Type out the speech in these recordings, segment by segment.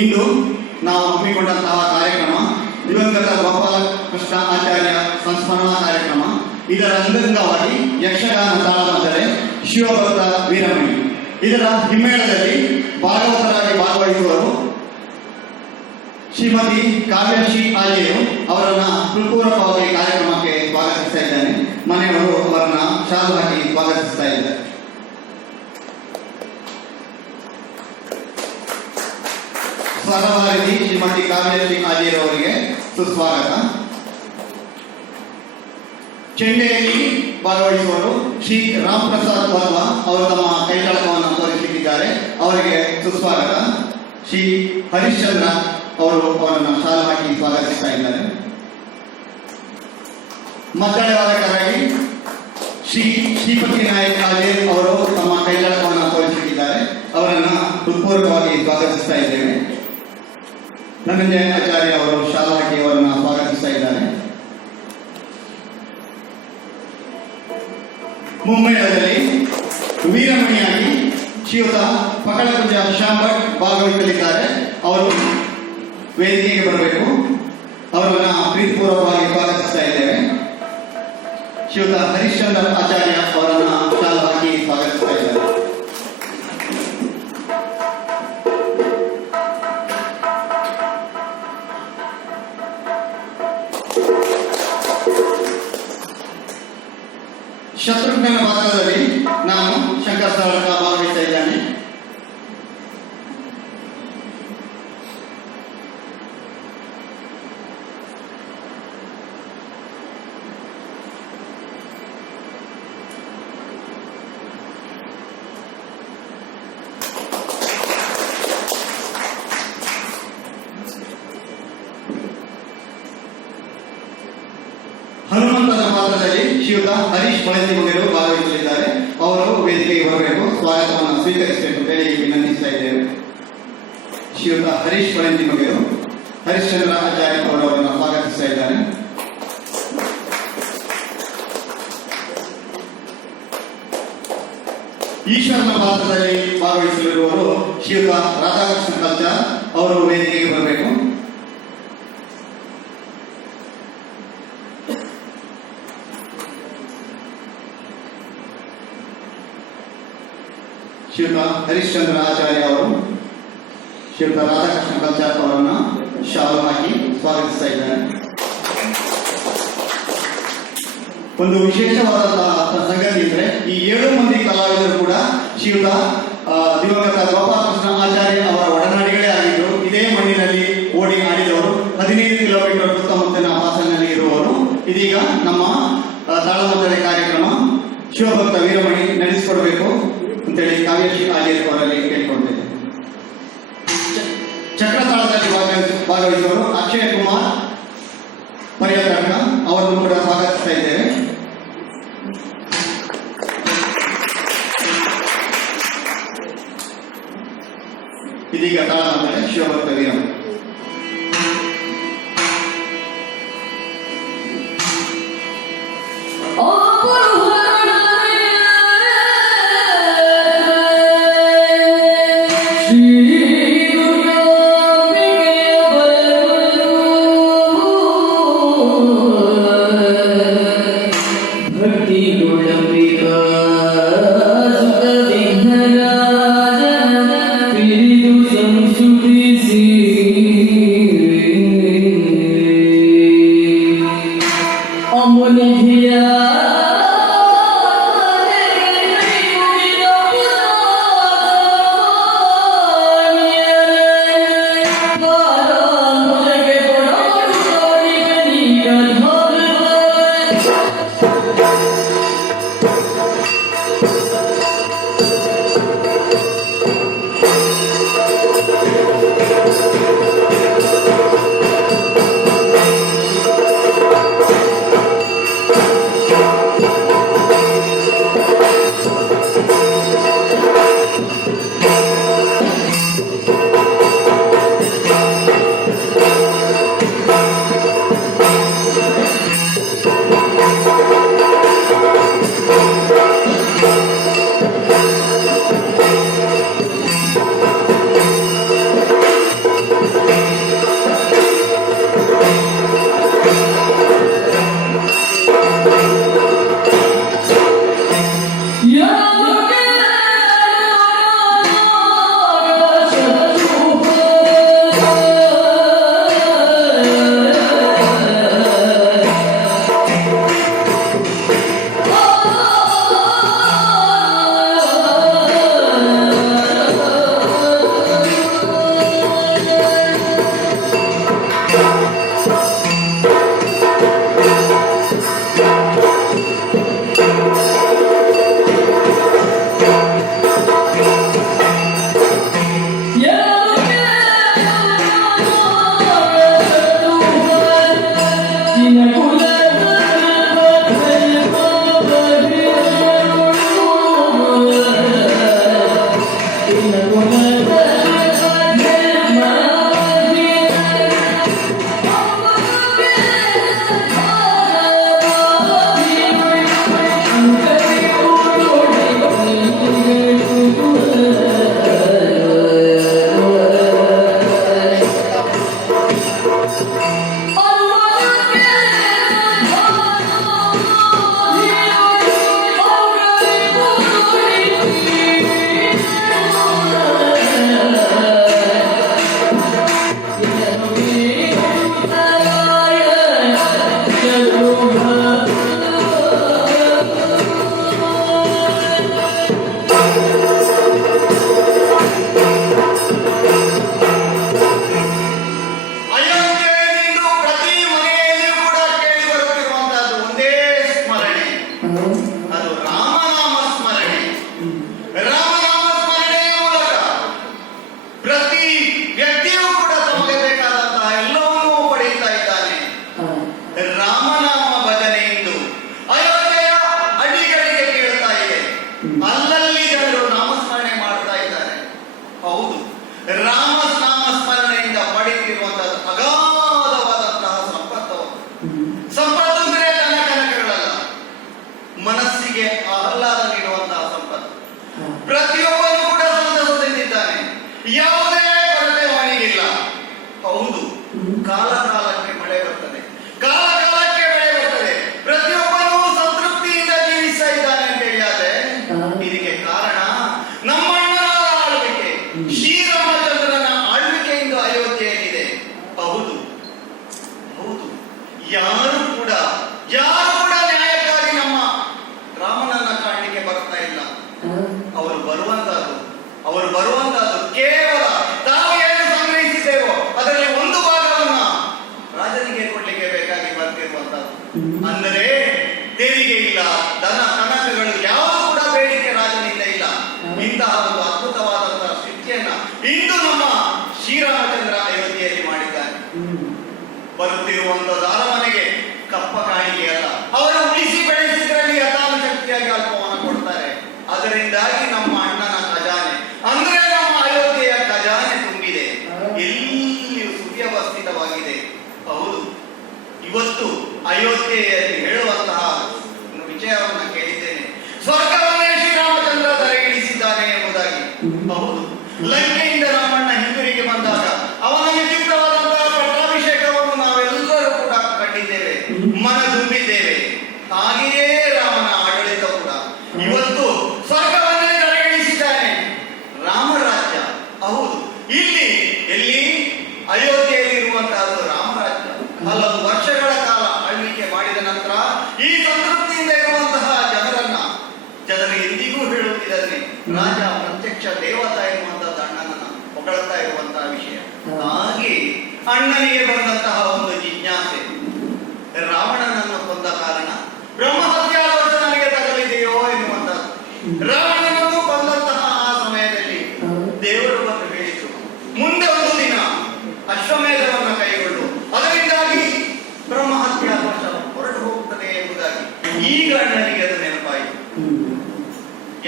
ಇಂದು ನಾವು ಹಮ್ಮಿಕೊಂಡಂತಹ ಕಾರ್ಯಕ್ರಮ ದಿವಂಗತ ಗೋಪಾಲಕೃಷ್ಣ ಆಚಾರ್ಯ ಸಂಸ್ಮರಣಾ ಕಾರ್ಯಕ್ರಮ. ಇದರ ಅಂಗವಾಗಿ ಯಕ್ಷಗಾನ ತಾಳಮದ್ದಳೆ ಶಿವಭಕ್ತ ವೀರಮಣಿ. ಇದರ ಹಿಮ್ಮೇಳದಲ್ಲಿ ಭಾಗವತರಾಗಿ ಭಾಗವಹಿಸುವರು ಶ್ರೀಮತಿ ಕಾವ್ಯಶ್ರೀ ಆಜೇರು ಅವರನ್ನ ಹೃತ್ಪೂರ್ವಕವಾಗಿ ಕಾರ್ಯಕ್ರಮಕ್ಕೆ ಸ್ವಾಗತಿಸ್ತಾ ಇದ್ದೇನೆ. ಮನೆಯವರು ಅವರನ್ನ ಶಾಲು ಹಾಕಿ ಸ್ವಾಗತಿಸ್ತಾ ಇದ್ದಾರೆ. ಸ್ವರಭಾರತಿ ಶ್ರೀಮತಿ ಕಾವ್ಯಶ್ರೀ ಆಜೇರು ಅವರಿಗೆ ಸುಸ್ವಾಗತ. ಚೆಂಡೆಯಲ್ಲಿ ಭಾಗವಹಿಸುವರು ಶ್ರೀ ರಾಮ್ ಪ್ರಸಾದ್ ವರ್ಮಾ ಅವರು ತಮ್ಮ ಕೈಚಳಕವನ್ನು ತೋರಿಸಲಿದ್ದಾರೆ. ಅವರಿಗೆ ಸುಸ್ವಾಗತ. ಶ್ರೀ ಹರಿಶ್ಚಂದ್ರ ಅವರು ಅವರನ್ನು ಶಾಲು ಹಾಕಿ ಸ್ವಾಗತಿಸ್ತಾ ಇದ್ದಾರೆ. ಮದ್ದಳೆ ವಾದಕರಾಗಿ ಶ್ರೀ ಶ್ರೀಪತಿ ನಾಯಕ್ ಆಜೇರ್ ಅವರು ತಮ್ಮ ಕೈಚಳಕವನ್ನು ತೋರಿಸಲಿದ್ದಾರೆ. ಅವರನ್ನು ಹೃತ್ಪೂರ್ವಕವಾಗಿ ಸ್ವಾಗತಿಸ್ತಾ ಇದ್ದೇವೆ. ಧನಂಜಯ ಆಚಾರ್ಯ ಅವರು ಶಾಲು ಹಾಕಿ ಅವರನ್ನು ಸ್ವಾಗತಿಸ್ತಾ ಇದ್ದಾರೆ. ಮುಂಬೈನಲ್ಲಿ ವೀರಮಣಿಯಾಗಿ ಶ್ರೀಯುತ ಪಕಳಕುಂಜ ಶ್ಯಾಮ್ ಭಟ್ ಭಾಗವಹಿಸಲಿದ್ದಾರೆ. ಅವರು ವೇದಿಕೆಗೆ ಬರಬೇಕು. ಅವರನ್ನ ಪ್ರೀತಿಪೂರ್ವಕವಾಗಿ ಸ್ವಾಗತಿಸ್ತಾ ಇದ್ದೇವೆ. ಶ್ರೀಯುತ ಹರಿಶ್ಚಂದ್ರ ಆಚಾರ್ಯ ಅವರನ್ನ ಶಾಲು ಹಾಕಿ ಸ್ವಾಗತಿಸ್ತಾ ಇದ್ದಾರೆ. ಶತ್ರುಘ್ನ ಭಾಗದಲ್ಲಿ ನಾನು ಶಂಕರ್ ಸಾವರ್ಕ ಭಾಗವಹಿಸ್ತಾ ಇದ್ದೇನೆ. ಹನುಮಂತನ ಪಾತ್ರದಲ್ಲಿ ಶ್ರೀಯುತ ಹರೀಶ್ ಬಳಸಿಮುಗರು ಭಾಗವಹಿಸಲಿದ್ದಾರೆ. ಅವರು ವೇದಿಕೆಗೆ ಬರಬೇಕು, ಸ್ವಾಗತವನ್ನು ಸ್ವೀಕರಿಸಬೇಕು ಹೇಳಿ ವಿನಂತಿಸ್ತಾ ಇದ್ದೇವೆ. ಶ್ರೀಯುತ ಹರೀಶ್ ಬಳಸಿಮುಗರು ಹರಿಶ್ಚಂದ್ರ ಆಚಾರ್ಯ ಅವರನ್ನು ಸ್ವಾಗತಿಸ್ತಾ ಇದ್ದಾರೆ. ಈಶ್ವರನ ಪಾತ್ರದಲ್ಲಿ ಭಾಗವಹಿಸಲಿರುವವರು ಶ್ರೀಯುತ ರಾಧಾಕೃಷ್ಣ ಕಲ್ಚಾರ್ ಅವರು ವೇದಿಕೆಗೆ ಬರಬೇಕು. ಶ್ರೀಯುತ ಹರಿಶ್ಚಂದ್ರ ಆಚಾರ್ಯ ಅವರು ಶ್ರೀಯುತ ರಾಧಾಕೃಷ್ಣ ಕಲ್ಚಾರ್ ಅವರನ್ನು ಶಾಲು ಹಾಕಿ ಸ್ವಾಗತಿಸ್ತಾ ಇದ್ದಾರೆ. ಒಂದು ವಿಶೇಷವಾದಂತಹ ಸಂಗತಿ ಇದ್ರೆ ಈ 7 ಮಂದಿ ಕಲಾವಿದರು ಕೂಡ ಶ್ರೀಯುತ ದಿವಂಗತ ಗೋಪಾಲಕೃಷ್ಣ ಆಚಾರ್ಯ ಅವರ ಒಡನಾಡಿಗಳೇ ಆಗಿದ್ರು. ಇದೇ ಮಣ್ಣಿನಲ್ಲಿ ಓಡಿ ಆಡಿದವರು, 15 ಕಿಲೋಮೀಟರ್ ಸುತ್ತಮುತ್ತಲಿನ ವಾಸನಲ್ಲಿ ಇರುವವರು. ಇದೀಗ ನಮ್ಮ ತಾಳಮದ್ದಳೆ ಕಾರ್ಯಕ್ರಮ ಶಿವಭಕ್ತ ವೀರಮಣಿ ನಡೆಸಿಕೊಡ್ಬೇಕು ಅಂತೇಳಿ ಕಾವ್ಯಶ್ರೀ ಆಜೇರ್ ಅವರಲ್ಲಿ ಕೇಳಿಕೊಳ್ತೇನೆ. ಚಕ್ರತಾಳದಲ್ಲಿ ಭಾಗವಹಿಸುವರು ಅಕ್ಷಯ್ ಕುಮಾರ್ ಪರ್ಯಟಕ ಅವರನ್ನು ಕೂಡ ಸ್ವಾಗತಿಸ್ತಾ ಇದ್ದೇವೆ. ಇದೀಗ ತಾಳಮದ್ದಳೆ ಶಿವಭಕ್ತ ವೀರಮಣಿ. ಅಂದರೆ ತೆರಿಗೆ ಇಲ್ಲ, ಧನ ಕನಕಗಳು ಯಾವ ಕೂಡ ಬೇಡಿಕೆ ರಾಜನಿಂದ ಇಲ್ಲ. ಇಂತಹ ಒಂದು ಅದ್ಭುತವಾದಂತಹ ಸೃಷ್ಟಿಯನ್ನ ಇಂದು ನಮ್ಮ ಶ್ರೀರಾಮಚಂದ್ರ ಅಯೋಧ್ಯೆಯಲ್ಲಿ ಮಾಡಿದ್ದಾನೆ. ಬರುತ್ತಿರುವಂತಹ ಅರಮನೆಗೆ ಕಪ್ಪ ಕಾಣಿಕೆಯಲ್ಲ, ಅವರು ಉಳಿಸಿ ಬೆಳೆಸಿದ್ರಲ್ಲಿ ಯಥಾನ ಶಕ್ತಿಯಾಗಿ ಅಲ್ಪವನ್ನು ಕೊಡ್ತಾರೆ. ಅದರಿಂದಾಗಿ ನಮ್ಮ ಅಣ್ಣನ ಖಜಾನೆ ಅಂದ್ರೆ ನಮ್ಮ ಅಯೋಧ್ಯೆಯ ಖಜಾನೆ ತುಂಬಿದೆ, ಎಲ್ಲಿಯೂ ಸುವ್ಯವಸ್ಥಿತವಾಗಿದೆ. ಹೌದು, ಇವತ್ತು ಅಯೋಧ್ಯೆಯಲ್ಲಿ ಹೇಳುವಂತಹ ವಿಷಯವನ್ನು ಕೇಳಿದ್ದೇನೆ, ಸ್ವರ್ಗವನ್ನೇ ಶ್ರೀರಾಮಚಂದ್ರ ಧರೆಗಿಳಿಸಿದ್ದಾನೆ ಎಂಬುದಾಗಿ. ಹೌದು, ಲಂಕೆಯಿಂದ ರಾಮಣ್ಣ ಹಿಂದಿರುಗಿ ಬಂದಾಗ ಅವನ ವಿಚಿತ್ರವಾದಂತಹ ಪಟ್ಟಾಭಿಷೇಕವನ್ನು ನಾವೆಲ್ಲರೂ ಕೂಡ ಕಂಡಿದ್ದೇವೆ, ಮನದುಂಬಿದ್ದೇವೆ. ಹಾಗೆಯೇ ರಾಮನ ಆಡಳಿತ ಕೂಡ ಇವತ್ತು ಸ್ವರ್ಗವನ್ನೇ ಧರೆಗಿಳಿಸಿದ್ದಾನೆ, ರಾಮರಾಜ್ಯ. ಹೌದು, ಇಲ್ಲಿ ಎಲ್ಲಿ ಅಯೋಧ್ಯೆಯಲ್ಲಿ ಇರುವಂತಹದ್ದು ರಾಮರಾಜ್ಯ. ಹಲವು ವರ್ಷಗಳ ಕಾಲ ಆಳ್ವಿಕೆ ಮಾಡಿದ ನಂತರ ಈ ಸಂತೃಪ್ತಿಯಿಂದ ಇರುವಂತಹ ಜನರು ಎಂದಿಗೂ ಹೇಳುತ್ತಿದ್ದಾರೆ, ರಾಜ ಪ್ರತ್ಯಕ್ಷ ದೇವತಾ ಎನ್ನುವಂತಹದ್ದು ಅಣ್ಣನನ್ನ ಹೊಗಳ್ತಾ ಇರುವಂತಹ ವಿಷಯ. ಹಾಗೆ ಅಣ್ಣನಿಗೆ ಬಂದಂತಹ ಒಂದು ಜಿಜ್ಞಾಸೆ, ರಾವಣನನ್ನು ಕೊಂದ ಕಾರಣ ಬ್ರಹ್ಮಹತ್ಯಾ ದೋಷ ನನಗೆ ತಗಲಿದೆಯೋ ಎನ್ನುವಂತಹದ್ದು. ರಾವಣನನ್ನು ಕೊಂದಂತಹ ಆ ಸಮಯದಲ್ಲಿ ದೇವರು ಬಂದು ಹೇಳಿದ್ರು, ಮುಂದೆ ಒಂದು ದಿನ ಅಶ್ವಮೇಧವನ್ನು ಕೈಗೊಂಡು ಅದರಿಂದಾಗಿ ಬ್ರಹ್ಮಹತ್ಯಾ ದೋಷ ಹೊರಟು ಹೋಗುತ್ತದೆ ಎಂಬುದಾಗಿ. ಈಗ ಅಣ್ಣನಿಗೆ ಅದು ನೆನಪಾಯಿತು.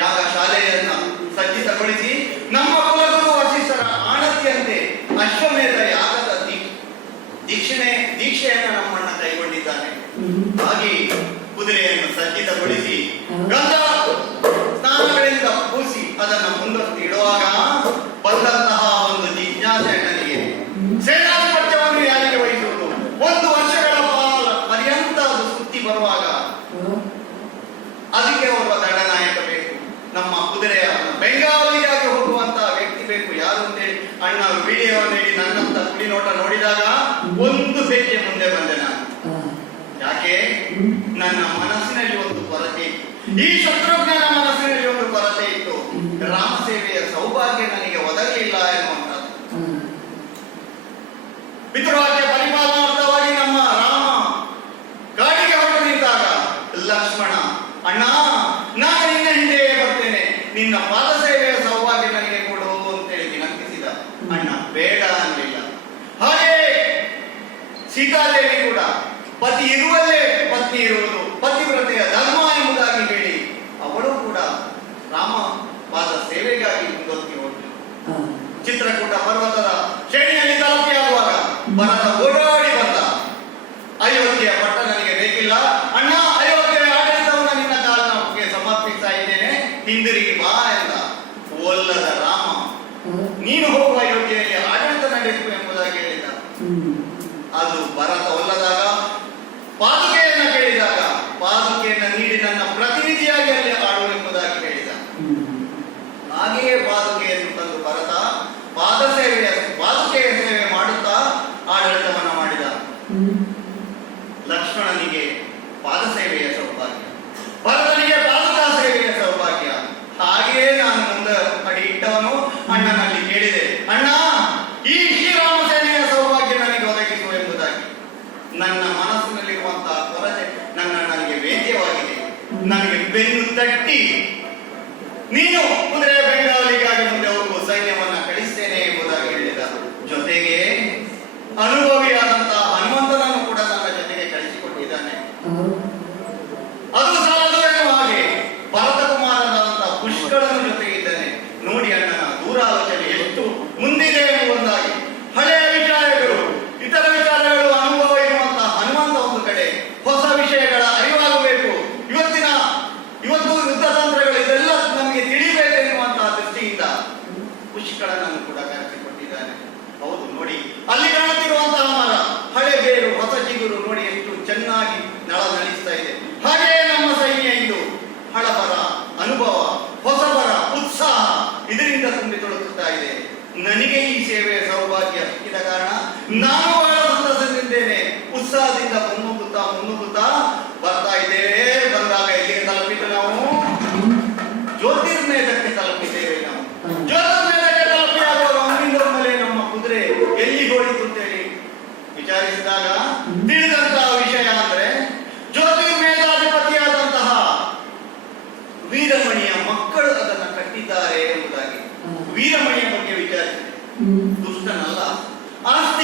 ಯಾಗ ಶಾಲೆಯನ್ನ ಸಜ್ಜಿತಗೊಳಿಸಿ ನಮ್ಮ ಕುಲಗುರು ವಸಿಷ್ಠರ ಆಣತಿಯಂತೆ ಅಶ್ವಮೇಧ ಯಾಗದ ದೀಕ್ಷೆಯನ್ನ ನಮ್ಮಣ್ಣ ಕೈಗೊಂಡಿದ್ದಾನೆ. ಹಾಗೆ ಕುದುರೆಯನ್ನು ಸಜ್ಜಿತಗೊಳಿಸಿ ಗಂಧ ಸ್ನಾನಗಳಿಂದ ಪೂಸಿ ಅದನ್ನು ಮುಂದಕ್ಕೆ ಇಡುವಾಗ ಬಂದಂತಹ ಒಂದು ಜಿಜ್ಞಾಸೆ ಅಣ್ಣನಿಗೆ, ಸೇನಾಧಿಪತ್ಯವನ್ನು ಯಾರಿಗೆ ವಹಿಸುವುದು? 1 ವರ್ಷಗಳ ಪರ್ಯಂತ ಅದು ಸುತ್ತಿ ಬರುವಾಗ ಅದಕ್ಕೆ ಒಬ್ಬ ದಂಡನಾಯಕ ಬೇಕು, ನಮ್ಮ ಕುದುರೆಯ ಬೆಂಗಾವಲಿಗಾಗಿ ಹೋಗುವಂತಹ ವ್ಯಕ್ತಿ ಬೇಕು. ಯಾರು ಅಂತೇಳಿ ಅಣ್ಣ ವಿಡಿಯೋವನ್ನು ಹೇಳಿ ನನ್ನಂತ ಕುಡಿ ನೋಟ ನೋಡಿದಾಗ ಒಂದು ಹೆಜ್ಜೆ ಮುಂದೆ ಬಂದೆ ನಾನು. ಯಾಕೆ? ನನ್ನ ಮನಸ್ಸಿನಲ್ಲಿ ಒಂದು ಕೊರತೆ ಇತ್ತು, ಈ ಶತ್ರುಘ್ನನ ಮನಸ್ಸಿನಲ್ಲಿ ಒಂದು ಕೊರತೆ ಇತ್ತು. ರಾಮ ಸೇವೆಯ ಸೌಭಾಗ್ಯ ನನಗೆ ಒದಗಲಿಲ್ಲ ಎನ್ನುವಂಥದ್ದು. ಪಿತೃವಾಕ್ಯ ಪರಿಪಾಲನಾರ್ಥವಾಗಿ ನಮ್ಮ ರಾಮ ಗಾಡಿಗೆ ಹೊರಟು ನಿಂತಾಗ ಲಕ್ಷ್ಮಣ, ಅಣ್ಣ ನಾನು ನಿನ್ನ ಹಿಂದೆಯೇ ಬರ್ತೇನೆ, ನಿನ್ನ ಪಾದ ಸೇವೆಯ ಸೌಭಾಗ್ಯ ನನಗೆ ಕೊಡು ಅಂತೇಳಿ ವಿನಂತಿಸಿದ. ಅಣ್ಣ ಬೇಡ ಅನ್ನಲಿಲ್ಲ. ಹಾಗೆ ಸೀತಾದೇವಿ ಕೂಡ ಪತಿ ಇರುವಲ್ಲೇ ಪತ್ನಿ ಇರುವುದು ಪತಿವ್ರತೆಯ ಧರ್ಮ ಎಂಬುದಾಗಿ ಹೇಳಿ ಅವಳು ಕೂಡ ರಾಮ ಪಾದ ಸೇವೆಗಾಗಿ ಮುಂದೊತ್ತಿ ಹೋದಳು. ಚಿತ್ರಕೂಟ ಪರ್ವತದ ಶ್ರೇಣಿಯಲ್ಲಿ ತಲುಪಿಯಾಗುವಾಗ ಭರತ ಓಡಾಡಿ ಬಂದ. ಅಯೋಧ್ಯೆಯ ಪಟ್ಟ ನನಗೆ ಬೇಕಿಲ್ಲ ಅಣ್ಣ, ಅಯೋಧ್ಯೆಯ ಆಡಳಿತವನ್ನು ನಿನ್ನ ಕಾರಣಕ್ಕೆ ಸಮರ್ಪಿಸ್ತಾ ಇದ್ದೇನೆ, ಹಿಂದಿರುಗಿ ಬಾ ಎಂದ. ಒಲ್ಲದ ರಾಮ, ನೀನು ಹೋಗುವ ಅಯೋಧ್ಯೆಯಲ್ಲಿ ಆಡಳಿತ ನಡೆಸು ಎಂಬುದಾಗಿ ಹೇಳಿದ. ಅದು ಭರತ ಒಲ್ಲದಾಗ ಪಾದುಕೆಯನ್ನ ಕೇಳಿದಾಗ ಪಾದುಕೆಯನ್ನ ನೀಡಿ ನನ್ನ ಪ್ರತಿನಿಧಿಯಾಗಿ ಅಲ್ಲಿ ಆಡು ಎಂಬುದಾಗಿ ಹೇಳಿದ. ಹಾಗೆಯೇ ಪಾದುಕೆಯನ್ನು ತಂದು ಭರತ ಪಾದುಕೆಯ ಸೇವೆ ಮಾಡುತ್ತಾ ಆಡಳಿತವನ್ನು ಮಾಡಿದ. ಲಕ್ಷ್ಮಣನಿಗೆ ಪಾದ ಸೇವೆಯ ಸೌಭಾಗ್ಯ, ಭರತನಿಗೆ ಪಾದುಕಾ ಸೇವೆಯ ಸೌಭಾಗ್ಯ. ಹಾಗೆಯೇ ನಾನು ಮುಂದೆ ಅಡಿ ಇಟ್ಟವನು ಅಣ್ಣನಲ್ಲಿ ಕೇಳಿದೆ, ಅಣ್ಣ ಈ ಶ್ರೀರಾಮ ಸೇನೆಯ ಸೌಭಾಗ್ಯ ನನಗೆ ಒದಗಿಸು ಎಂಬುದಾಗಿ. ನನ್ನ ಮನಸ್ಸಿನಲ್ಲಿರುವಂತಹ ಕೊರತೆ ನನಗೆ ವೇದ್ಯವಾಗಿದೆ. ನನಗೆ ಬೆನ್ನು ತಟ್ಟಿ ನೀನು ಕುದುರೆ ಬೆಂಗಾವಲಿಗಾಗಿ ಮುಂದೆ ಹೋಗುವ ಸೈನ್ಯವನ್ನ ಕಳಿಸ್ತೇನೆ ಎಂಬುದಾಗಿ ಹೇಳಿದ. ಜೊತೆಗೆ ಅನುಭವಿಯಾದಂತಹ ಹನುಮಂತನನ್ನು ಕೂಡ ನನ್ನ ಜೊತೆಗೆ ಕಳಿಸಿಕೊಟ್ಟಿದ್ದಾನೆ. ಅದು ಸಾಲದು ಎನ್ನುವ ಹಾಗೆ ಭರತ ಕುಮಾರನಾದಂತಹ ಪುಷ್ಕಳನ ಜೊತೆಗೆ ಇದ್ದಾನೆ. ನೋಡಿ ಅಣ್ಣನ ದೂರಾಲೋಚನೆ ಎಷ್ಟು ಮುಂದಿದೆ ಎಂಬುದಾಗಿ. ಹಳೆಯ ವಿಚಾರಗಳು, ಇತರ ವಿಚಾರಗಳು ಅನುಭವ ಇರುವಂತಹ ಹನುಮಂತ ಒಂದು ಕಡೆ, ಹೊಸ ವಿಷಯಗಳ ಅರಿವಾಗಬೇಕು. ಇವತ್ತು ಯುದ್ಧ ತಂತ್ರಗಳು ಇದೆಲ್ಲ ನಮಗೆ ತಿಳಿಬೇಕು ಎನ್ನುವಂತಹ ದೃಷ್ಟಿಯಿಂದ ಪುಷ್ಕಳನನ್ನು ಕೂಡ ಕರೆಸಿಕೊಟ್ಟಿದ್ದಾನೆ. ಹೌದು, ನೋಡಿ ಅಲ್ಲಿ ಕಾಣುತ್ತಿರುವಂತಹ ಮರ, ಹಳೆ ಬೇರು, ಹೊಸ ಚಿಗುರು ನೋಡಿ ಎಷ್ಟು ಚೆನ್ನಾಗಿ ನಳಿಸ್ತಾ ಇದೆ. ಹಾಗೆಯೇ ನಮ್ಮ ಸೈನ್ಯ ಇಂದು ಹಳಬರ ಅನುಭವ, ಹೊಸಬರ ಉತ್ಸಾಹ ಇದರಿಂದ ತುಂಬಿ ತೊಳಗುತ್ತಾ ಇದೆ. ನನಗೆ ಈ ಸೇವೆಯ ಸೌಭಾಗ್ಯ ಸಿಕ್ಕಿದ ಕಾರಣ ನಾನು ಬಹಳ ಸಂತಸದಿಂದ್ದೇನೆ. ಉತ್ಸಾಹದಿಂದ ಮುನ್ನುಗ್ಗುತ್ತಾ ಬರ್ತಾ ಇದ್ದೇವೆ. ಬಂದಾಗ ಎಲ್ಲಿಗೆ ತಲುಪಿದ್ದು ನಾವು? ಜ್ಯೋತಿರ್ಮೇಧಕ್ಕೆ ತಲುಪಿದ್ದೇವೆ. ನಾವು ಜ್ಯೋತಿರ್ಮೇಧಕ್ಕೆ ತಲುಪಿಯಾಗುವಾಗ ಅಲ್ಲಿಂದಲೇ ನಮ್ಮ ಕುದುರೆ ಎಲ್ಲಿ ಹೋಯಿತು ಅಂತೇಳಿ ವಿಚಾರಿಸಿದಾಗ ತಿಳಿದಂತಹ ವಿಷಯ ಅಂದ್ರೆ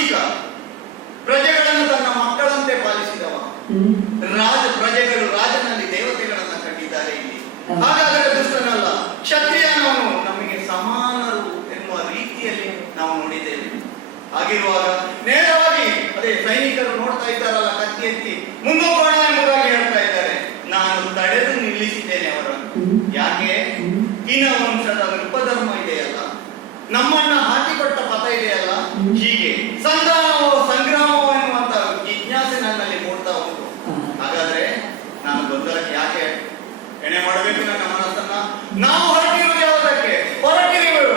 ಸಾತ್ವಿಕ, ಪ್ರಜೆಗಳನ್ನು ತನ್ನ ಮಕ್ಕಳಂತೆ ಪಾಲಿಸಿದವ. ಪ್ರಜೆಗಳು ರಾಜನಲ್ಲಿ ದೇವತೆಗಳನ್ನ ಕಂಡಿದ್ದಾರೆ ಇಲ್ಲಿ. ಹಾಗಾದರೆ ದುಷ್ಟನಲ್ಲ, ಕ್ಷತ್ರಿಯನವನು ನಮಗೆ ಸಮಾನರು ಎನ್ನುವ ರೀತಿಯಲ್ಲಿ ನಾವು ನೋಡಿದ್ದೇವೆ. ಹಾಗಿರುವಾಗ ನೇರವಾಗಿ ಅದೇ ಸೈನಿಕರು ನೋಡ್ತಾ ಇದ್ದಾರಲ್ಲ, ಕತ್ತಿ ಎತ್ತಿ ಮುಂದೋಗೋಣ ಎಂಬುದಾಗಿ ಹೇಳ್ತಾ ಇದ್ದಾರೆ. ನಾನು ತಡೆದು ನಿಲ್ಲಿಸಿದ್ದೇನೆ ಅವರನ್ನು. ಯಾಕೆ? ಹೀನ ವಂಶದ ಉಪಧರ್ಮ ಇದೆಯಲ್ಲ, ನಮ್ಮನ್ನ ಹಾಕಿಕೊಟ್ಟ ಪಥ ಇದೆಯಲ್ಲ, ಹೀಗೆ ಸಂಗ್ರಾಮವೋ ಎನ್ನುವಂತ ಜಿಜ್ಞಾಸೆ ನನ್ನಲ್ಲಿ ಮೂಡ್ತಾ ಉಂಟು. ಹಾಗಾದ್ರೆ ನಾನು ಗೊಂದಲಕ್ಕೆ ಯಾಕೆ ಎಣೆ ಮಾಡಬೇಕು ನನ್ನ ಮನಸ್ಸನ್ನ? ನಾವು ಹೊರಟಿರುವುದು ಯಾವುದಕ್ಕೆ? ಹೊರಟಿರುವುದು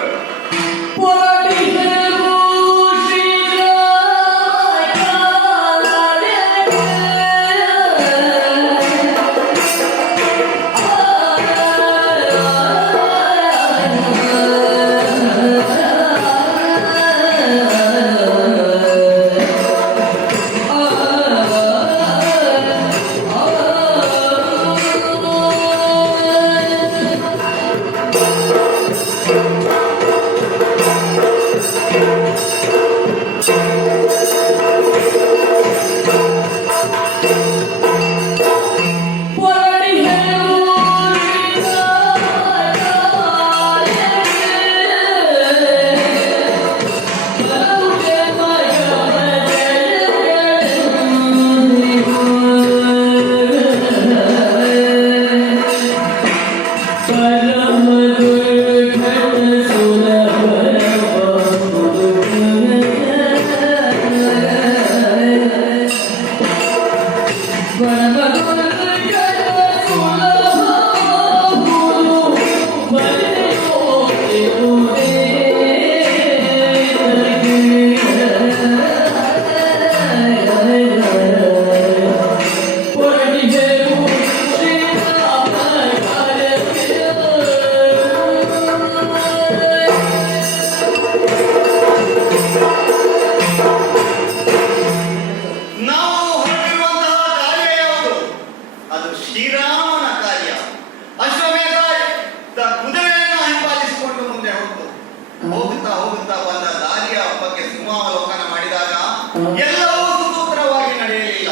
ಎಲ್ಲವೂ ಸುಸೂತ್ರವಾಗಿ ನಡೆಯಲಿಲ್ಲ.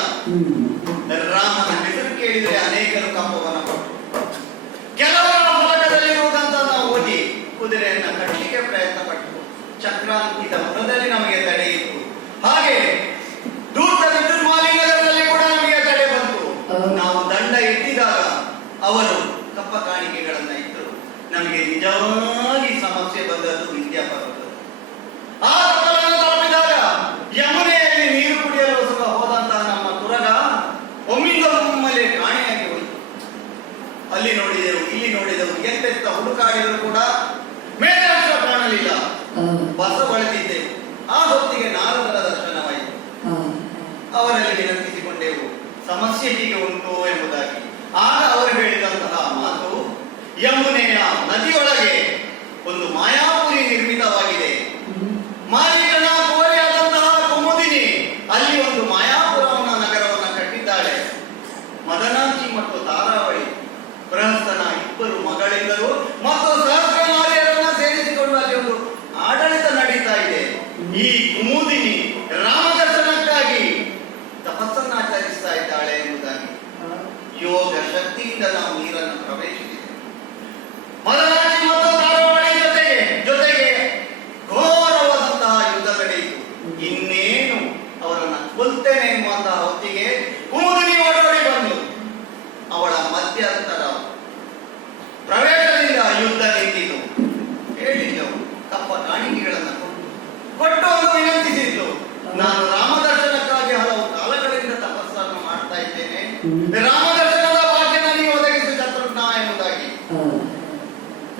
ರಾಮನ ಹೆಸರು ಕೇಳಿದರೆ ಅನೇಕರು ಕಂಪವನ್ನು ಪಟ್ಟರು. ಕೆಲವರ ಹೊಲಕದಲ್ಲಿರುವುದಂತ ನಾವು ಓದಿ ಕುದುರೆಯನ್ನ ಕಟ್ಟಲಿಕ್ಕೆ ಪ್ರಯತ್ನ ಪಟ್ಟರು. ಚಕ್ರಾಂಕಿತ ಮುಖದಲ್ಲಿ ನಮಗೆ ತಡೆ ಇತ್ತು. ಹಾಗೆ ದೂತ ವಿದ್ಯುನ್ಮಾಲಿನ್ಯದಲ್ಲಿ ಕೂಡ ನಮಗೆ ತಡೆ ಬಂತು. ನಾವು ದಂಡ ಎತ್ತಿದಾಗ ಅವರು ಕಪ್ಪ ಕಾಣಿಕೆಗಳನ್ನ ಇಟ್ಟರು. ನಮಗೆ ನಿಜವಾಗಿ ಸಮಸ್ಯೆ ಬಂದದ್ದು ವಿದ್ಯಾಪರ್ವತ. ಆ ಕಪ್ಪಲನ್ನು ತಲುಪಿದಾಗ ಯಮುನೆಯಲ್ಲಿ ನೀರು ಕುಡಿಯಲು ಹೋದಂತಹ ನಮ್ಮ ತುರಗ ಒಮ್ಮಿಂದೊಮ್ಮಲೆ ಕಾಣೆಯಾಗಿ ಹೋಯಿತು. ಅಲ್ಲಿ ನೋಡಿದೆವು, ಇಲ್ಲಿ ನೋಡಿದೆವು, ಎಂತೆಂತ ಹುಡುಕಾಡಿದರೂ ಕೂಡ ಮೇಘಾಶ್ವ ಕಾಣಲಿಲ್ಲ. ಬಸ ಬಳಲಿದ್ದೆವು. ಆ ಹೊತ್ತಿಗೆ ನಾರದರ ದರ್ಶನವಾಯಿತು. ಅವರಲ್ಲಿ ವಿನಂತಿಸಿಕೊಂಡೆವು, ಸಮಸ್ಯೆ ಹೀಗೆ ಉಂಟು ಎಂಬುದಾಗಿ. ಆಗ ಅವರು ಹೇಳಿದಂತಹ ಮಾತು, ಯಮುನೆಯ ನದಿಯೊಳಗೆ ಒಂದು ಮಾಯಾಪುರಿ ನಿರ್ಮಿತವಾಗಿದೆ. ಮಾಲೀಕನ ಕೋರೆಯಾದಂತಹ ಕುಮುದಿನಿ ಅಲ್ಲಿ ಒಂದು ಮಾಯಾಪುರವನ್ನ ನಗರವನ್ನ ಕಟ್ಟಿದ್ದಾಳೆ. ಮದನಾಚಿ ಮತ್ತು ತಾರಾವಳಿ ಬೃಹಸ್ತನ ಇಬ್ಬರು ಮಗಳಿಂದರು ಮತ್ತು ಸಹಸ್ರನಾರಿಯರನ್ನ ಸೇರಿಸಿಕೊಂಡು ಅಲ್ಲಿ ಒಂದು ಆಡಳಿತ ನಡೀತಾ ಇದೆ. ಈ ಕುಮುದಿನಿ ರಾಮದರ್ಶನಕ್ಕಾಗಿ ತಪಸ್ಸನ್ನಾಚರಿಸ್ತಾ ಇದ್ದಾಳೆ ಎಂಬುದಾಗಿ ಯೋಗ ಶಕ್ತಿಯಿಂದ ನಾವು ನೀರನ್ನು ಪ್ರವೇಶಿಸಿದ್ದೇವೆ. ಮದನಾಚಿ ಮತ್ತು ತಾರಾವಳಿ ಜೊತೆಗೆ ಘೋರವಾದಂತಹ ಯುದ್ಧ ನಡೆಯಿತು. ಇನ್ನೇನು ಅವರನ್ನ ಕೊಲ್ತೇನೆ ಎಂಬಂತಹ ಹೊತ್ತಿಗೆ ಕುಮುದಿನಿ ಓಡೋಡಿ ಬಂದು ಅವಳ ಮಧ್ಯಂತರ ಪ್ರವೇಶದಿಂದ ಯುದ್ಧ ನಿಂತಿತು. ಹೇಳಿದ್ದವು, ತಪ್ಪ ಕಾಣಿಕೆಗಳನ್ನು ಕೊಟ್ಟು ಒಂದು ವಿನಂತಿಸಿದ್ದು, ನಾನು ರಾಮದರ್ಶನಕ್ಕಾಗಿ ಹಲವು ಕಾಲಗಳಿಂದ ತಪಸ್ಸನ್ನು ಮಾಡ್ತಾ ಇದ್ದೇನೆ, ರಾಮದರ್ಶನದ ಭಾಗ್ಯ ನನಗೆ ಒದಗಿಸಿ ಶತ್ರುಘ್ನ ಎಂಬುದಾಗಿ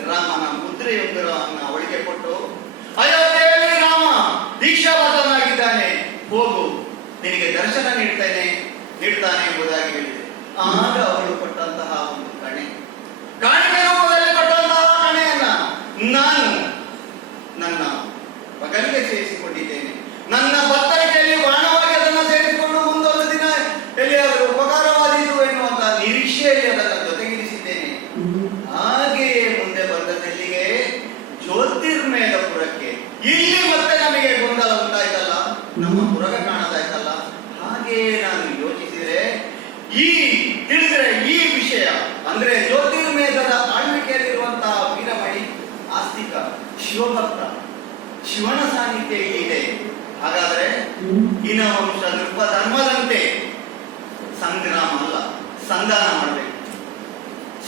ರಾಮನ ಮುದ್ರೆಯುಂಗುರವನ್ನು ಅವಳಿಗೆ ಕೊಟ್ಟು, ಅಯೋಧ್ಯೆಯಲ್ಲಿ ರಾಮ ದೀಕ್ಷಾಬದ್ಧನಾಗಿದ್ದಾನೆ, ಹೋಗು, ನಿನಗೆ ದರ್ಶನ ನೀಡ್ತಾನೆ ಎಂಬುದಾಗಿ ಹೇಳಿದೆ. ಆಗ ಅವಳು ಕೊಟ್ಟಂತಹ ಒಂದು ಕಾಣಿಕೆ ರೂಪದಲ್ಲಿ ಕೊಟ್ಟಂತಹ ಕಣೆಯನ್ನ ನಾನು ನನ್ನ ಮಗನಿಗೆ ಸೇರಿಸಿಕೊಂಡಿದ್ದೇನೆ. ನನ್ನ ಬತ್ತಳಿಕೆಯಲ್ಲಿ ಬಾಣವಾಗಿ ಅದನ್ನು ಸೇರಿಸಿಕೊಂಡು ಮುಂದೊಂದು ದಿನ ಎಲ್ಲಿಯಾದರೂ ಉಪಕಾರವಾದೀತು ಎನ್ನುವಂತಹ ನಿರೀಕ್ಷೆಯಲ್ಲಿ ಅದನ್ನು ಜೊತೆಗಿರಿಸಿದ್ದೇನೆ. ಹಾಗೆಯೇ ಮುಂದೆ ಬಂದದೆಲ್ಲಿಗೆ ಜ್ಯೋತಿರ್ಮೇಧಪುರಕ್ಕೆ. ಇಲ್ಲಿ ಮತ್ತೆ ನಮಗೆ ಗೊಂದಲ ಉಂಟಾಯ್ತಲ್ಲ, ನಮ್ಮ ಪುರಗ ಕಾಣದಾಯ್ತಲ್ಲ. ಹಾಗೆ ನಾನು ಯೋಚಿಸಿದ್ರೆ ತಿಳಿದ್ರೆ ಈ ವಿಷಯ ಅಂದ್ರೆ ಜ್ಯೋತಿರ್ಮೇಧದ ಆಳ್ವಿಕೆಯಲ್ಲಿರುವಂತಹ ವೀರಮಣಿ ಆಸ್ತಿಕ ಶಿವಭಕ್ತ, ಶಿವನ ಸಾನ್ನಿಧ್ಯ ಇದೆ. ಹಾಗಾದ್ರೆ ಹೀನವಂಶ ನೃಪ ಧರ್ಮದಂತೆ ಸಂಗ್ರಾಮ ಅಲ್ಲ, ಸಂಧಾನ ಮಾಡಬೇಕು.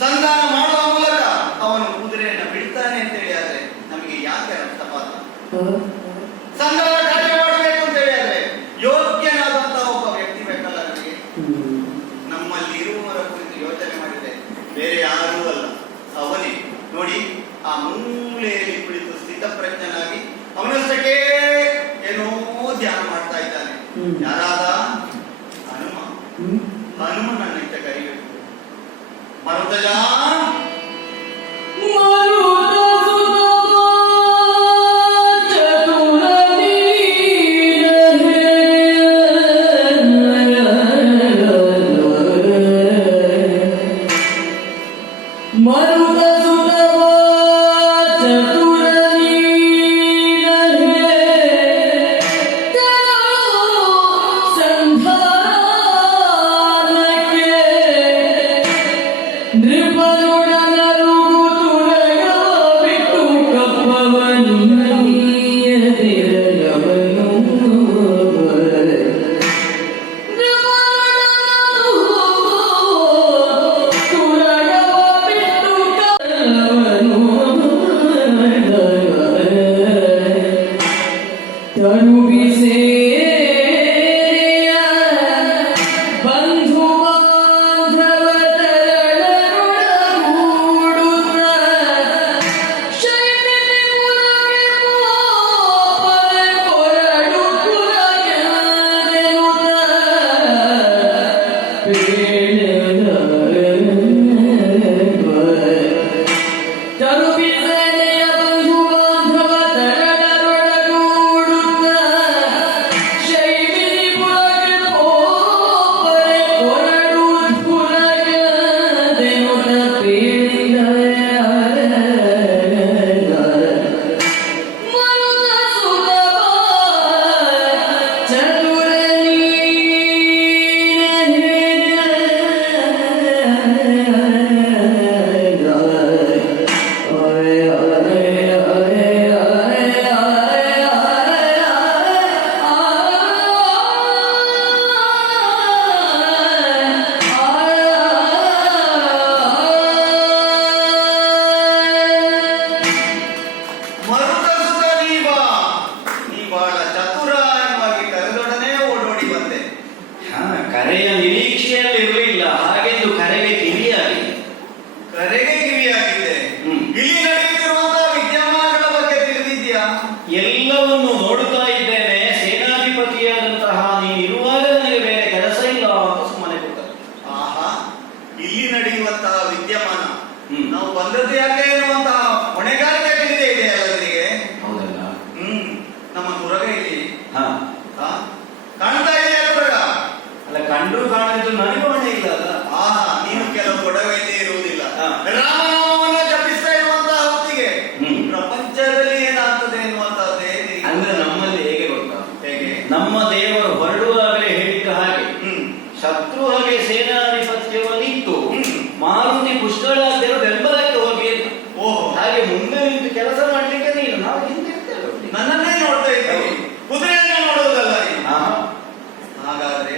ಸಂಧಾನ ಮಾಡುವ ಮೂಲಕ ಅವನು ಕುದುರೆಯನ್ನು ಬಿಡ್ತಾನೆ ಅಂತ ಹೇಳಿ ಆದ್ರೆ ನಮಗೆ ಯಾಕೆ ರಕ್ತಪಾತ? ಸಂಧಾನ ಕಾರ್ಯ ಮಾಡಬೇಕು ಅಂತ ಹೇಳಿ ಆದ್ರೆ ಯೋಗ್ಯನಾದಂತಹ ಒಬ್ಬ ವ್ಯಕ್ತಿ ಬೇಕಲ್ಲ ನಮಗೆ. ನಮ್ಮಲ್ಲಿ ಇರುವವರ ಕುರಿತು ಯೋಚನೆ ಮಾಡಿದೆ, ಬೇರೆ ಯಾರೂ ಅಲ್ಲ, ಅವನೇ. ನೋಡಿ, ಆ ಮೂಲೆಯಲ್ಲಿ ಕುಳಿತು ಸ್ಥಿತಪ್ರಜ್ಞನಾಗಿ ಅವನಷ್ಟಕ್ಕೆ ಏನೋ ಧ್ಯಾನ ಮಾಡ್ತಾ ಇದ್ದಾನೆ. ಯಾರಾದ? ಹನುಮ. ಹನುಮನನ್ನ ಇತ್ತ ಕರಿಬೇಕು. ಮರುತಜ ಎಲ್ಲವನ್ನು ನೋಡುತ್ತಾ ಇದ್ದೇನೆ. ಸೇನಾಧಿಪತಿಯಾದಂತಹ ನೀನಿರುವಾಗ ನನಗೆ ಬೇರೆ ಕೆಲಸ ಇಲ್ಲ ಅಂತ ಸುಮ್ಮನೆ ಕೊಡ್ತಾರೆ. ಆಹಾ, ಇಲ್ಲಿ ನಡೆಯುವಂತಹ ವಿದ್ಯಮಾನ ನಾವು ಬಂದದ್ದು ಯಾಕೆ ಎನ್ನುವಂತಹ ಹೊಣೆಗಾರಿಕೆ ತಿಳಿದೇ ಇದೆ ಎಲ್ಲರಿಗೆ. ಹೌದಲ್ಲ? ನಮ್ಮ ತುರಗ ಇಲ್ಲಿ ಕಾಣ್ತಾ ಇದೆ ತುರಗ. ಅಲ್ಲ, ಕಂಡ್ರು ಕಾಣದಿದ್ದು ನನಗೂ ಹೊಣೆ ಇಲ್ಲ ಅಲ್ಲ. ಆಹಾ, ನೀನು ಕೆಲವು ಗೊಡವೆಯಲ್ಲೇ ಇರುವುದಿಲ್ಲ. ರಾಮನಾಮವನ್ನು ಜಪಿಸ್ತಾ ಇರುವಂತಹ ಹೊತ್ತಿಗೆ ಪ್ರಪಂಚದಲ್ಲಿ ಏನಾಗ್ತದೆ ಎನ್ನುವಂತಹದ್ದೇ. ಅಂದ್ರೆ ನಮ್ಮಲ್ಲಿ ಹೇಗೆ ಗೊತ್ತಾ? ಹೇಗೆ? ನಮ್ಮ ದೇವರು ಹೊರಡುವಾಗಲೇ ಹೇಳಿದ್ದ ಹಾಗೆ ಶತ್ರು ಹಾಗೆ ಸೇನಾಧಿಪತ್ಯವನ್ನಿತ್ತು ಮಾರುತಿ ಪುಷ್ಕಳಾದ್ಯರು ಬೆಂಬಲಕ್ಕೆ ಹೋಗಿ ಅಂತ. ಓಹೋ, ಹಾಗೆ ಮುಂದೆ ನಿಂತು ಕೆಲಸ ಮಾಡ್ಲಿಕ್ಕೆ ನೀನು, ನಾವು ಹಿಂದೆ ನನ್ನನ್ನೇ ನೋಡ್ತಾ ಇದ್ದೀವಿ, ಕುದುರೆಯನ್ನ ನೋಡುವುದಲ್ಲ ನೀನು. ಹಾಗಾದ್ರೆ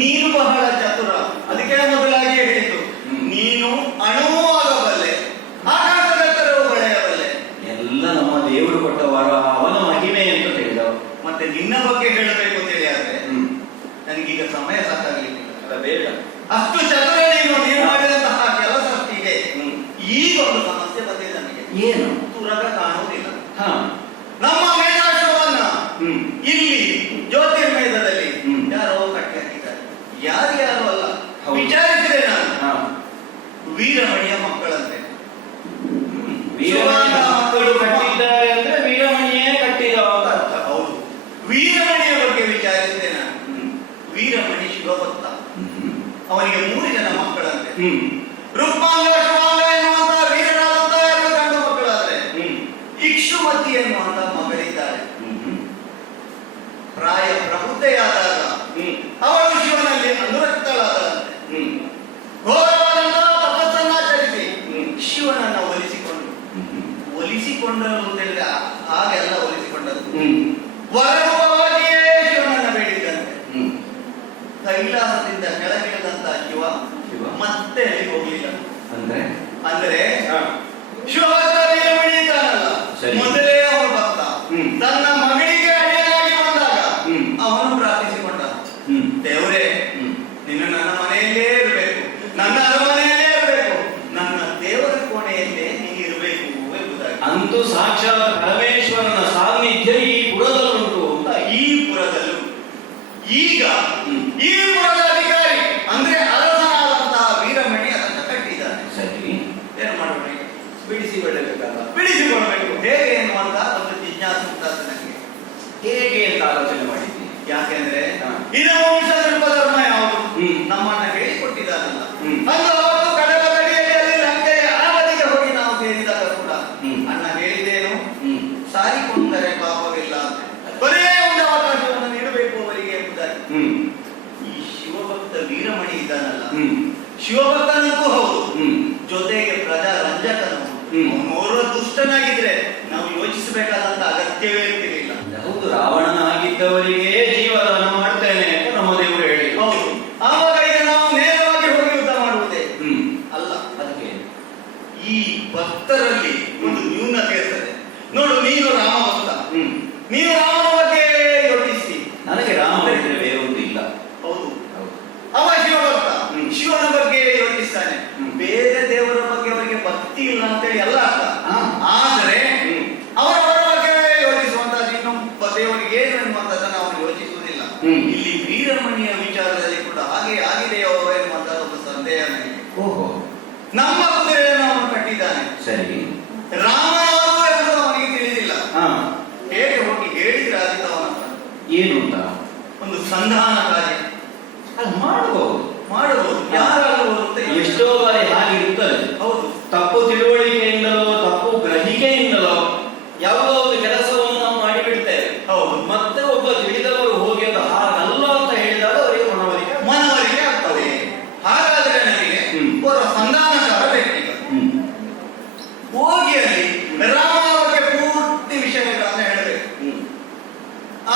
ನೀನು ಬಹಳ ಚತುರ. ಅದಕ್ಕೆ ಮೊದಲಾಗಿ ಹೇಳಿದ್ದು, ನೀನು ಅಣುವೂ ಆಗಬಲ್ಲೆ, ಆಕಾಶದೆತ್ತರವೂ ಬೆಳೆಯಬಲ್ಲೆ. ಎಲ್ಲ ನಮ್ಮ ದೇವರು ಕೊಟ್ಟ ವರ, ಅವನ ಮಹಿಮೆ ಅಂತ ಹೇಳಿದವರು. ಮತ್ತೆ ನಿನ್ನ ಬಗ್ಗೆ ಹೇಳಬೇಕು ಅಂತ ಹೇಳಿ ಆದ್ರೆ ನನಗೀಗ ಸಮಯ ಸಾಕಾಗಲಿಕ್ಕಿಲ್ಲ. ಬೇಡ, ಅಷ್ಟು ಚತುರ ನೀನು. ನೀನು ಮಾಡಿದಂತಹ ಕೆಲಸ ಅಷ್ಟಿದೆ. ಈಗ ಒಂದು ಸಮಸ್ಯೆ ಬಂದಿದೆ ನನಗೆ. ಏನು? ತುರಗ ಕಾಣುವುದಿಲ್ಲ. ನಮ್ಮ ಮೇಧಾಶ್ವವನ್ನ ಇಲ್ಲಿ ಜ್ಯೋತಿರ್ಮೇಧದಲ್ಲಿ ಯಾರೋ ಕಟ್ಟಿ ಹಾಕಿದ್ದಾರೆ. ಯಾರ್ಯಾರು ಅಲ್ಲ, ವಿಚಾರಿಸಿದೆ ನಾನು. ವೀರಮಣಿಯ ಮಕ್ಕಳಂತೆ. ವೀರಮಣಿಯ ಮಕ್ಕಳು ಕಟ್ಟಿದ್ದಾರೆ ಅಂದ್ರೆ ವೀರಮಣಿಯೇ ಕಟ್ಟಿದ ಅಂತ ಅರ್ಥ. ಹೌದು, ವೀರಮಣಿಯ ಬಗ್ಗೆ ವಿಚಾರಿಸಿದೆ ನಾನು. ವೀರಮಣಿ ಶಿವಭಕ್ತ. ಅವನಿಗೆ 3 ಜನ ಮಕ್ಕಳಂತೆ. ರುಕ್ಮಾಂಗ, ಶುಭಾಂಗ ಎನ್ನುವಂತಹ ವೀರರಾದಂತಹ 2 ಗಂಡು ಮಕ್ಕಳಾದ್ರೆ ಇಕ್ಷುಮತಿ ಎನ್ನುವಂತಹ ಮಗಳಿದ್ದಾರೆ. ಪ್ರಾಯ ಮುಗ್ಧೆಯಾದಾಗ ಹ್ಮ್ ಅವಳು ಶಿವನಲ್ಲಿ ಅನುರಕ್ತಳಾದಂತೆ ಹ್ಮ್ ಘೋರವಾದಂತಹ ತಪಸ್ಸನ್ನಾಚರಿಸಿ ಹ್ಮ್. ಶಿವನನ್ನ ಒಲಿಸಿಕೊಂಡರು ಅಂತ ಹೇಳಿದ್ರೆ ಹಾಗೆಲ್ಲ ಒಲಿಸಿಕೊಂಡರು. ಹ್ಮ್ ವರರೂಪವಾಗಿಯೇ ಶಿವನನ್ನ ಬೇಡಿದಂತೆ ಹ್ಮ್ ಕೈಲಾಸದಿಂದ ಕೆಳಗಿಳಿದಂತಹ ಶಿವ ಶಿವ ಮತ್ತೆ ಅಲ್ಲಿ ಹೋಗ್ಲಿಲ್ಲ. ಅಂದ್ರೆ ಅಂದ್ರೆ ಹಾ. ಶಿವಭಕ್ತ ವೀರಮಣಿಯಿದ್ದಾನಲ್ಲ, ಸರಿ. ಮೊದಲೇ ಅವನು ಭಕ್ತ. ಹ್ಮ್. ತನ್ನ ಮಗನಿಗೆ ಅಡಿಯಾಗಿ ಬಂದಾಗ ಹ್ಮ್. ಅವನು ಪ್ರಾರ್ಥಿಸಿಕೊಂಡ, ಹ್ಮ್ ದೇವರೇ ಹ್ಮ್ ನೀನು ನನ್ನ ಮನೆಯಲ್ಲೇ ಇರಬೇಕು, ನನ್ನ ಅರಮನೆಯಲ್ಲೇ ಇರಬೇಕು, ನನ್ನ ದೇವರ ಕೋಣೆಯಲ್ಲೇ ನೀನು ಇರಬೇಕು ಎಂಬುದಾಗಿ. ಅಂತೂ ಸಾಕ್ಷಾತ್ ಪರಮೇಶ್ವರನ ಸಾನ್ನಿಧ್ಯ ಈ ಪುರದಲ್ಲುಂಟು ಅಂತ ಈ ಪುರದಲ್ಲೂ ಈಗ ಹ್ಮ್. ಈ ಪುರದ ಅಧಿಕಾರಿ ಅಂದ್ರೆ ಅರಸನಾದಂತಹ ವೀರಮಣಿ ಅದನ್ನ ಕಟ್ಟಿದ್ದಾನೆ. ಸರಿ. ಏನು ಮಾಡಬೇಕು? ಬಿಡಿಸಿಕೊಳ್ಳಬೇಕಲ್ಲ, ಬಿಡಿಸಿಕೊಳ್ಳಬೇಕು. ಹೇಗೆ ಎನ್ನುವಂತ ಒಂದು ಜಿಜ್ಞಾಸೆ ಉಂಟಾದ ನನಗೆ. ಹೇಗೆ ಅಂತ ಆಲೋಚನೆ ಮಾಡಿದ್ದೀನಿ. ಯಾಕೆಂದ್ರೆ ಹಾ. ಇದು ವಂಶ ಧರ್ಮ ಯಾವುದು ಹ್ಮ್. ನಮ್ಮನ್ನ ಹೇಳಿಕೊಟ್ಟಿದ್ದಾನಲ್ಲ. ಹ್ಮ್. ಅಂದು ಅವತ್ತು ಕಡಲ ಗಡಿಯಲ್ಲಿ ಅಲ್ಲಿ ಲಂಕೆಯ ಆವತಿಗೆ ಹೋಗಿ ನಾವು ಸೇರಿದಾಗ ಕೂಡ ಹ್ಮ್. ಅಣ್ಣ ಹೇಳಿದ್ದೇನು, ಹ್ಮ್ ಸಾರಿಕೊಂಡರೆ ಪಾಪವಿಲ್ಲ ಅಂತ. ಬರೇ ಒಂದು ಅವಕಾಶವನ್ನು ನೀಡಬೇಕು ಅವರಿಗೆ ಎಂಬುದಾಗಿ. ಹ್ಮ್ ಈ ಶಿವಭಕ್ತ ವೀರಮಣಿ ಇದ್ದಾನಲ್ಲ, ಹ್ಮ್ ಶಿವಭಕ್ತನಂತೂ ಹೌದು, ಹ್ಮ್ ಜೊತೆಗೆ ಪ್ರಜಾ ರಂಜಕನು. ಹ್ಮ್. ಅವನು ದುಷ್ಟನಾಗಿದ್ರೆ ನಾವು ಯೋಚಿಸಬೇಕಾದಂತ ಅಗತ್ಯವೇ ಇರ್ತಿರ್ಲಿಲ್ಲ. ಹೌದು, ರಾವಣನ ಆಗಿದ್ದವರಿಗೆ ಜೀವದಾನ ಮಾಡ್ತೇನೆ ಅಂತ ನಮ್ಮ ದೇವರು ಹೇಳಿ. ಹೌದು, ಆವಾಗ ಈಗ ನಾವು ನೇರವಾಗಿ ಹೋಗಿ ಯುದ್ಧ ಮಾಡುವುದೇ ಹ್ಮ್ ಅಲ್ಲ. ಅದಕ್ಕೆ ಈ ಭಕ್ತರಲ್ಲಿ ಒಂದು ನ್ಯೂನತೆ ಇರ್ತದೆ. ನೋಡು, ನೀನು ರಾಮ ಭಕ್ತ, ಹ್ಮ್ ನೀನು ರಾಮನ ಬಗ್ಗೆ ಯೋಚಿಸಿ. ನನಗೆ ರಾಮ ಹೇಳಿದ್ರೆ ಬೇರೆ ಒಂದು ಇಲ್ಲ. ಹೌದು, ಹೌದು. ಅವ ಶಿವಭಕ್ತ, ಹ್ಮ್. ಶಿವನ ಬಗ್ಗೆ ಯೋಚಿಸ್ತಾನೆ. ಹ್ಮ್. ಬೇರೆ ದೇವರ ಬಗ್ಗೆ ಅವರಿಗೆ ಭಕ್ತಿ ಇಲ್ಲ ಅಂತೇಳಿ ಎಲ್ಲ ಅರ್ಥ. ಹಾ. ಆದರೆ ಹ್ಮ್. ಅವರವರ ಬಗ್ಗೆ ಯೋಚಿಸುವಂತದ್ದು ಇನ್ನೊಬ್ಬ ದೇವರಿಗೆ ಏನು ಎನ್ನುವಂಥದ್ದನ್ನು ಅವನು ಯೋಚಿಸುವುದಿಲ್ಲ. ಹ್ಮ್. ಇಲ್ಲಿ ವೀರಮಣಿಯ ವಿಚಾರದಲ್ಲಿ ಕೂಡ ಹಾಗೆ ಆಗಿದೆಯೋ ಎನ್ನುವಂತಹ ಒಂದು ಸಂದೇಹ ನನಗೆ. ಓಹೋ, ನಮ್ಮ ಕುದುರೆಯನ್ನು ಅವನು ಕಟ್ಟಿದ್ದಾನೆ, ಸರಿ. ರಾಮ ಯಾರು ಎಂಬುದು ಅವನಿಗೆ ತಿಳಿದಿಲ್ಲ. ಹಾ, ಹೇಗೆ ಹೋಗಿ ಹೇಳಿದ್ರೆ ಆದಿತ್ತು ಅವನ ಹತ್ರ? ಏನು ಅಂತ ಒಂದು ಸಂಧಾನ ಕಾರ್ಯ ಅದು ಮಾಡಬಹುದು. ಮಾಡಬಹುದು, ಯಾರಾಗಬಹುದು ಅಂತ ಎಷ್ಟೋ ಬಾರಿ ಹಾಗಿರುತ್ತದೆ. ಹೌದು, ತಪ್ಪು ತಿಳುವಳಿಕೆಯಿಂದಲೋ ತಪ್ಪು ಗ್ರಹಿಕೆಯಿಂದಲೋ ಯಾವುದೋ ಒಂದು ಕೆಲಸವನ್ನು ನಾವು ಮಾಡಿಬಿಡ್ತೇವೆ. ಹೌದು, ಮತ್ತೆ ಒಬ್ಬ ತಿಳಿದವರು ಹೋಗಿ ಅದು ಹಾಗಲ್ಲ ಅಂತ ಹೇಳಿದಾಗ ಅವರಿಗೆ ಮನವರಿಕೆ ಆಗ್ತದೆ. ಹಾಗಾದ್ರೆ ನನಗೆ ಹ್ಮ್. ಅವರ ಸಂಧಾನಕಾರ ಬೇಕೀಗ. ಹ್ಮ್ ಹೋಗಿ ಅಲ್ಲಿ ರಾಮನ ಬಗ್ಗೆ ಪೂರ್ತಿ ವಿಷಯಗಳನ್ನು ಹೇಳಬೇಕು. ಹ್ಮ್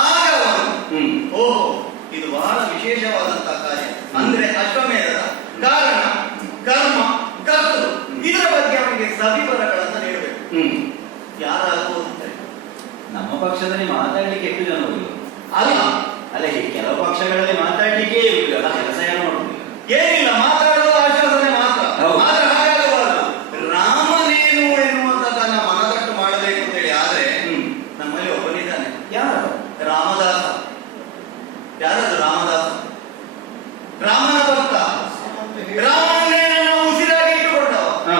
ಆಗ ಅವನು ಹ್ಮ್ ಓಹೋ, ಇದು ಬಹಳ ವಿಶೇಷವಾದಂತಹ ಕಾರ್ಯ. ಅಂದ್ರೆ ಅಶ್ವಮೇಧದ ಕಾರಣ, ಕರ್ಮ, ಕರ್ತೃ ಇದರ ಬಗ್ಗೆ ಅವನಿಗೆ ಸವಿವರಗಳನ್ನು ನೀಡಬೇಕು. ಹ್ಮ್ ಯಾರಾಗುವುದು ನಮ್ಮ ಪಕ್ಷದಲ್ಲಿ ಮಾತಾಡ್ಲಿಕ್ಕೆ ಎಷ್ಟು ಜನ ಹೋಗಿಲ್ಲ ಅಲ್ಲ, ಅಲ್ಲ, ಈ ಕೆಲವು ಪಕ್ಷಗಳಲ್ಲಿ ಮಾತಾಡ್ಲಿಕ್ಕೆ ಇರುವುದಿಲ್ಲ, ಕೆಲಸ ಏನು ಮಾಡುವುದಿಲ್ಲ. ಏನಿಲ್ಲ, ಮಾತಾಡೋದು ಆಶ್ವಾಸನೆ ಮಾತ್ರ. ಹೌದು. ಆದ್ರೆ ಹಾಗಾಗಬಾರದು. ರಾಮನೇನು ಎನ್ನುವಂಥದ್ದನ್ನ ಮನದಟ್ಟು ಮಾಡಬೇಕು ಅಂತೇಳಿ ಆದ್ರೆ ಹ್ಮ್ ನಮ್ಮಲ್ಲಿ ಒಬ್ಬನಿದ್ದಾನೆ, ಯಾರು? ರಾಮದಾಸ. ಯಾರದು ರಾಮದಾಸ? ರಾಮನ ಭಕ್ತ, ರಾಮನನ್ನೇ ನನ್ನ ಉಸಿರಾಗಿ ಇಟ್ಟುಕೊಂಡವ. ಹಾ.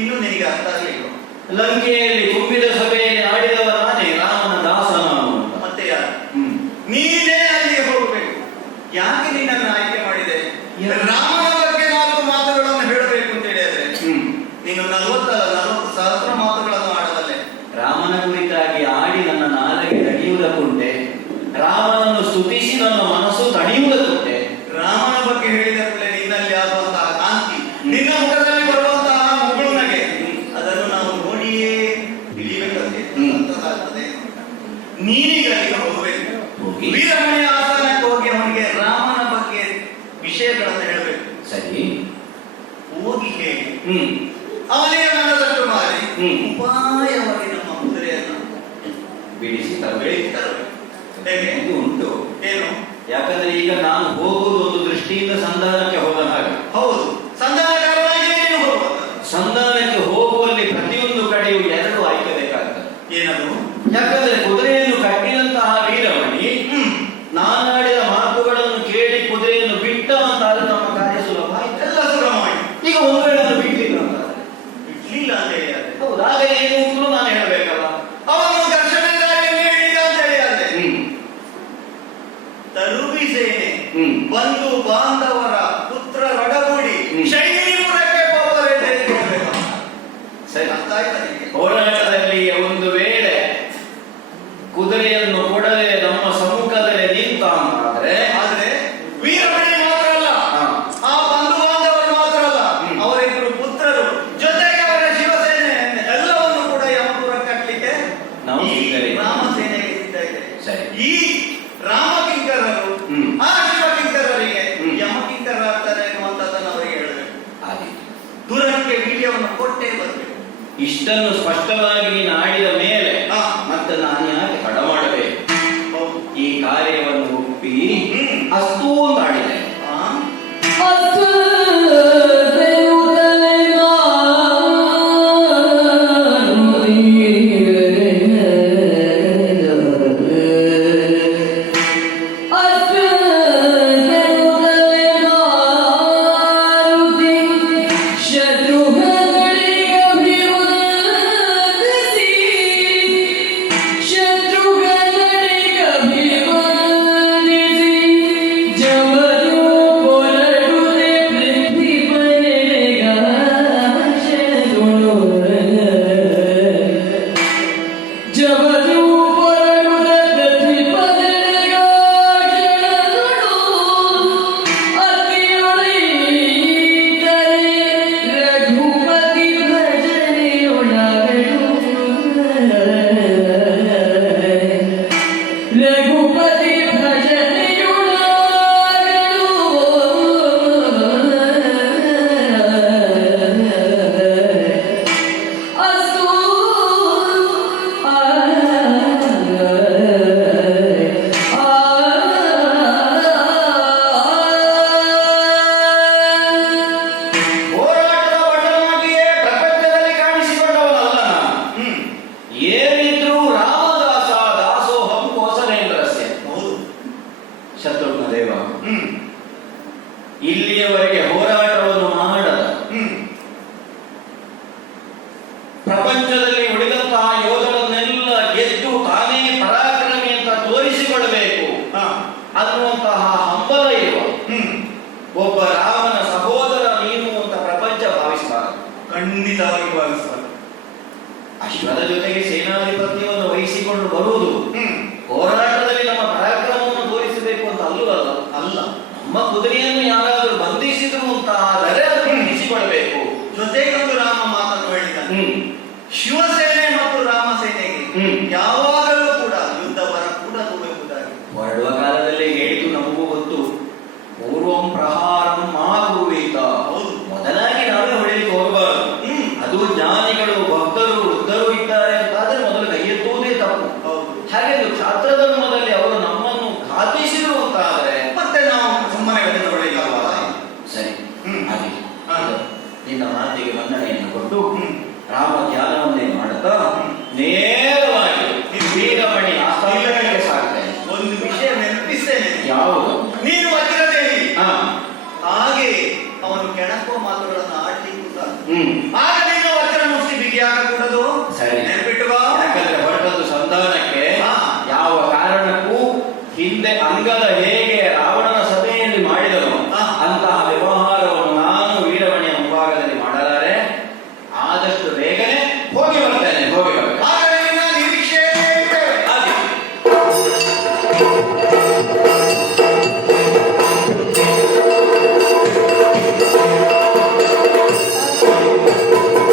ಇನ್ನು ನಿನಗೆ ಅರ್ಥ ಆಗಲಿಲ್ಲ. ಲಂಕೆಯಲ್ಲಿ ತುಂಬಿದ ಸಭೆಯಲ್ಲಿ ಆಡಿದವ ನಾನೇ, ರಾಮನ ದಾಸ ನಾನು ಅಂತ. ಮತ್ತೆ ಯಾರು? ಹ್ಮ್ ನೀನೇ ಅಲ್ಲಿಗೆ ಹೋಗಬೇಕು. ಯಾಕೆ ನಿನ್ನನ್ನು ಆಯ್ಕೆ ಮಾಡಿದೆ? ಯಾರು? ರಾಮನ ಬಗ್ಗೆ 4 ಮಾತುಗಳನ್ನು ಹೇಳಬೇಕು ಅಂತ ಹೇಳಿದ್ರೆ ಹ್ಮ್ ನೀನು 40 ಸಹಸ್ರ ಮಾತುಗಳನ್ನು ಆಡಬಲ್ಲೆ. ರಾಮನ ಕುರಿತಾಗಿ ಆಡಿ ನನ್ನ ನಾಲಿಗೆ ತಣಿಯುವುದಕ್ಕುಂಟೆ, ರಾಮನನ್ನು ಸ್ತುತಿಸಿ ನನ್ನ ಮನಸ್ಸು ತಣಿಯುವುದಕ್ಕುಂಟೆ. ರಾಮನ ಬಗ್ಗೆ ಹೇಳಿದ ಕೂಡಲೇ ನಿನ್ನಲ್ಲಿ ಆಗುವಂತಹ ಕಾಂತಿ, ನಿನ್ನ ಮುಖದಲ್ಲಿ ಬರುವಂತಹ ಮುಗುಳುನಗೆ, ಅದನ್ನು ನಾವು ನೋಡಿಯೇ ತಿಳಿಯಬೇಕಂತೆ ಆಗ್ತದೆ. ನೀನೀಗ ಅಲ್ಲಿಗೆ ಹೋಗಬೇಕು. ಹೋಗಿ. ವೀರಮಣಿಯ ಆಸ್ಥಾನಕ್ಕೆ ಹೋಗಿ ಅವನಿಗೆ ರಾಮನ ಬಗ್ಗೆ ವಿಷಯಗಳನ್ನು ಹೇಳಬೇಕು. ಸರಿ. ಹೋಗಿ ಹೇಳಿ ಹ್ಮ್ ಅವನಿಗೆ ಮನದಟ್ಟು ಮಾಡಿ ಹ್ಮ್. ಉಪಾಯವಾಗಿ ನಮ್ಮ ಕುದುರೆಯನ್ನು ಬಿಡಿಸಿ ಬೆಳೆಸಿ ತರಬೇಕು. ಹೇಗೆ? ಇದು ಉಂಟು. ಏನು? ಯಾಕಂದ್ರೆ ಈಗ ನಾನು ಹೋಗುವುದು ಒಂದು ದೃಷ್ಟಿಯಿಂದ ಸಂಧಾನಕ್ಕೆ ಹೋದ ಹಾಗೆ. ಹೌದು, ಸಂಧಾನಕಾರನಾಗಿ ನೀನು ಹೋಗುವಂತ. ಸಂಧಾನಕ್ಕೆ ಹೋಗುವಲ್ಲಿ ಪ್ರತಿಯೊಂದು ಕಡೆಯೂ 2 ಆಯ್ಕೆ ಬೇಕಾಗ್ತದೆ. ಏನದು? ಯಾಕಂದ್ರೆ ಕುದುರೆಯನ್ನು ಕಟ್ಟಿದಂತಹ ವೀರಮಣಿ ನಾನಾಡಿದ ಮಾತುಗಳನ್ನು ಕೇಳಿ ಕುದುರೆಯನ್ನು ಬಿಟ್ಟ ಅಂತಾದ್ರೆ ನಮ್ಮ ಕಾರ್ಯ ಸುಲಭ ಆಯ್ತು, ಎಲ್ಲ ಸುಗಮವಾಗಿ. ಈಗ ಒಂದು ವೇಳೆ ನಾನು ಬಿಡ್ಲಿಲ್ಲ ಅಂತಾದ್ರೆ ಬಿಡ್ಲಿಲ್ಲ ಅಂತ ಹೇಳಿ ಆದ್ರೆ ಹೌದು, ಆಗ ಏನು ಅಂತಲೂ ನಾನು ಹೇಳಬೇಕಲ್ಲ. ಅವನು ಘರ್ಷಣೆದಾರಿಯನ್ನು ಹೇಳಿದ ಅಂತ ಹೇಳಿ ಆದ್ರೆ ತರುಬಿ ಸೇನೆ, ಬಂಧು ಬಾಂಧವರ ಪುತ್ರರೊಡಗೂಡಿ ಶೈಲಿಪುರಕ್ಕೆ ಹೋದರೆ ಸರಿ. ಅರ್ಥ ಆಯ್ತಾ ನಿನಗೆ? ಹೋರಾಟದಲ್ಲಿ ಒಂದು ವೇಳೆ ಕುದುರೆಯನ್ನು ಕೊಡದೆ ನಮ್ಮ ಸಮ್ಮುಖದಲ್ಲಿ ನಿಂತ ಆ ಶಿವಕಿಂಕರರಿಗೆ ಹ್ಮ್. ಯಮಕಿಂಕರಾಗ್ತಾರೆ ಅನ್ನುವಂಥದ್ದನ್ನು ಅವರಿಗೆ ಹೇಳಬೇಕು. ಹಾಗೆ ದೂರಕ್ಕೆ ವೀರ್ಯವನ್ನು ಕೊಟ್ಟೇ ಬರಬೇಕು. ಇಷ್ಟನ್ನು ಸ್ಪಷ್ಟವಾಗಿ ನೀನು ಆಡಿದ ಮೇಲೆ ಹಾ. ಮತ್ತೆ ನಾನು ಯಾಕೆ ತಡ ಮಾಡಬೇಕು? ಹೌದು. ಈ ಕಾರ್ಯವನ್ನು ಒಪ್ಪಿ ಹ್ಮ್. ಅಷ್ಟೂ ಅಂತ ಆಡಿದೆ. ಆ? ಹೋರಾಟದ ಭಟನಾಗಿಯೇ ಪ್ರಪಂಚದಲ್ಲಿ ಕಾಣಿಸಿಕೊಂಡವನಲ್ಲ ನಾನು. ಹ್ಮ್. ಏನಿದ್ರೂ ರಾಮದಾಸ ದಾಸೋಹಂ ಕೋಸಲೇಂದ್ರಸ್ಯ. ಹೌದು. ಶತ್ರುಘ್ನ ದೇವ ಹ್ಮ್. ಇಲ್ಲಿಯವರೆಗೆ ಹೋರಾಟವನ್ನು ಮಾಡದ ಹ್ಮ್. ಪ್ರಪಂಚದಲ್ಲಿ ಉಳಿದಂತಹ ಯೋಧರನ್ನೆಲ್ಲ ಗೆದ್ದು ತಾನೇ ಪರಾಕ್ರಮಿ ಅಂತ ತೋರಿಸಿಕೊಳ್ಳಬೇಕು ಹಾ. ಅನ್ನುವಂತಹ ಹಂಬಲ ಇರುವ ಹ್ಮ್. ಒಬ್ಬ ರಾಮನ ಸಹೋದರ ನೀನು ಅಂತ ಪ್ರಪಂಚ ಭಾವಿಸಬಾರದು. ಖಂಡಿತವಾಗಿ ಭಾವಿಸಬಾರದು. ಅಶ್ವದ ಜೊತೆಗೆ ಸೇನಾಧಿಪತ್ಯವನ್ನು ವಹಿಸಿಕೊಂಡು ಬರುವುದು ಹ್ಮ್. ಹೋರಾಟದಲ್ಲಿ ನಮ್ಮ ಪರಾಕ್ರಮವನ್ನು ತೋರಿಸಬೇಕು ಅಂತ ಅಲ್ಲವಲ್ಲ. ಅಲ್ಲ. ನಮ್ಮ ಕುದುರೆಯನ್ನು ಯಾರಾದರೂ ಬಂಧಿಸಿದ್ರು ಅಂತ ಆದರೆ ಅದನ್ನು ಉಳಿಸಿಕೊಳ್ಬೇಕು. ಜೊತೆಗೊಂದು ರಾಮ ಮಾತನ್ನು ಹೇಳಿದ್ದಾನೆ. ಶಿವಸೇನೆ ಮತ್ತು ರಾಮ ಸೇನೆಗೆ ಹ್ಮ್. ಯಾವಾಗಲೂ ಕೂಡ ಯುದ್ಧ ಬರಕೂಡದು ಎಂಬುದಾಗಿ ಹೊರಡುವ ಕಾಲದಲ್ಲಿ ಹೇಳಿದ್ದು ನಮಗೂ ಗೊತ್ತು. ಪೂರ್ವಂ ಪ್ರಹಾರಂ ಮಾ ಕುರ್ವೀತ. ಹೌದು. ಮೊದಲಾಗಿ ನಾವೇ ಹೊಡೆಯಲಿಕ್ಕೆ ಹೋಗಬಾರದು. ಹ್ಮ್. ಅದು ಜ್ಞಾನಿಗಳು ಭಕ್ತರು ವೃದ್ಧರು ಇದ್ದಾರೆ ಅಂತಾದ್ರೆ ಮೊದಲು ಕೈ ಎತ್ತುವುದೇ ತಪ್ಪು. ಹೌದು. ಹಾಗೆ ಕ್ಷಾತ್ರ ಧರ್ಮದಲ್ಲಿ ಅವರು ನಮ್ಮನ್ನು ಘಾತಿಸಿದರು ಅಂತ ಆದರೆ ಮತ್ತೆ ನಾವು ಸುಮ್ಮನೆ ಗಡಿಗೆ ಹೊಡೆಯಲಿಲ್ಲ. ಸರಿ. ಹ್ಮ್. ಹಾಗೆ ಹಾ. ನಿನ್ನ ಮಾತಿಗೆ ಮನ್ನಣೆಯನ್ನು ಕೊಟ್ಟು ಹ್ಮ್. ರಾಮ ಧ್ಯಾನವನ್ನೇ ಮಾಡುತ್ತಾ ನೇರವಾಗಿ ವೀರಮಣಿ ಆಸ್ಥಾನಕ್ಕೆ ಸಾಗ್ತೇನೆ. ಒಂದು ವಿಷಯ ನೆನಪಿಸ್ತೇನೆ. ಯಾವುದು? ನೀನು ವಜ್ರದೇವಿ. ಹಾ. ಹಾಗೆ ಅವನು ಕೆಣಕುವ ಮಾತುಗಳನ್ನು ಆಡ್ಲಿಕ್ಕೂ ಸಾಧ್ಯ. ಆಗ ನಿನ್ನ ವಜ್ರ ಮುಷ್ಟಿ ಬಿಗಿಯಾಗಕೂಡದು. ಸರಿ. ನೆನಪಿಟ್ಟುವ. ಯಾಕಂದ್ರೆ ಹೊರಟದ್ದು ಸಂಧಾನಕ್ಕೆ. ಹಾ. ಯಾವ ಕಾರಣಕ್ಕೂ ಹಿಂದೆ ಅಂಗದ ಹೇಗೆ ರಾವಣನ ಸಭೆಯಲ್ಲಿ ಮಾಡಿದನು ಹಾ. ಅಂತಹ ವ್ಯವಹಾರವನ್ನು ನಾನು ವೀರಮಣಿಯ ಮುಂಭಾಗದಲ್ಲಿ ಮಾಡಲಾರೆ. ಆದಷ್ಟು ಬೇಗನೆ ಹೋಗಿ ಬರ್ತೇನೆ. ಹೋಗಿ ಬರ್ತೇನೆ. ಆಗ ನಿನ್ನ ನಿರೀಕ್ಷೆ ಇರ್ತೇವೆ. ಹಾಗೆ ಆ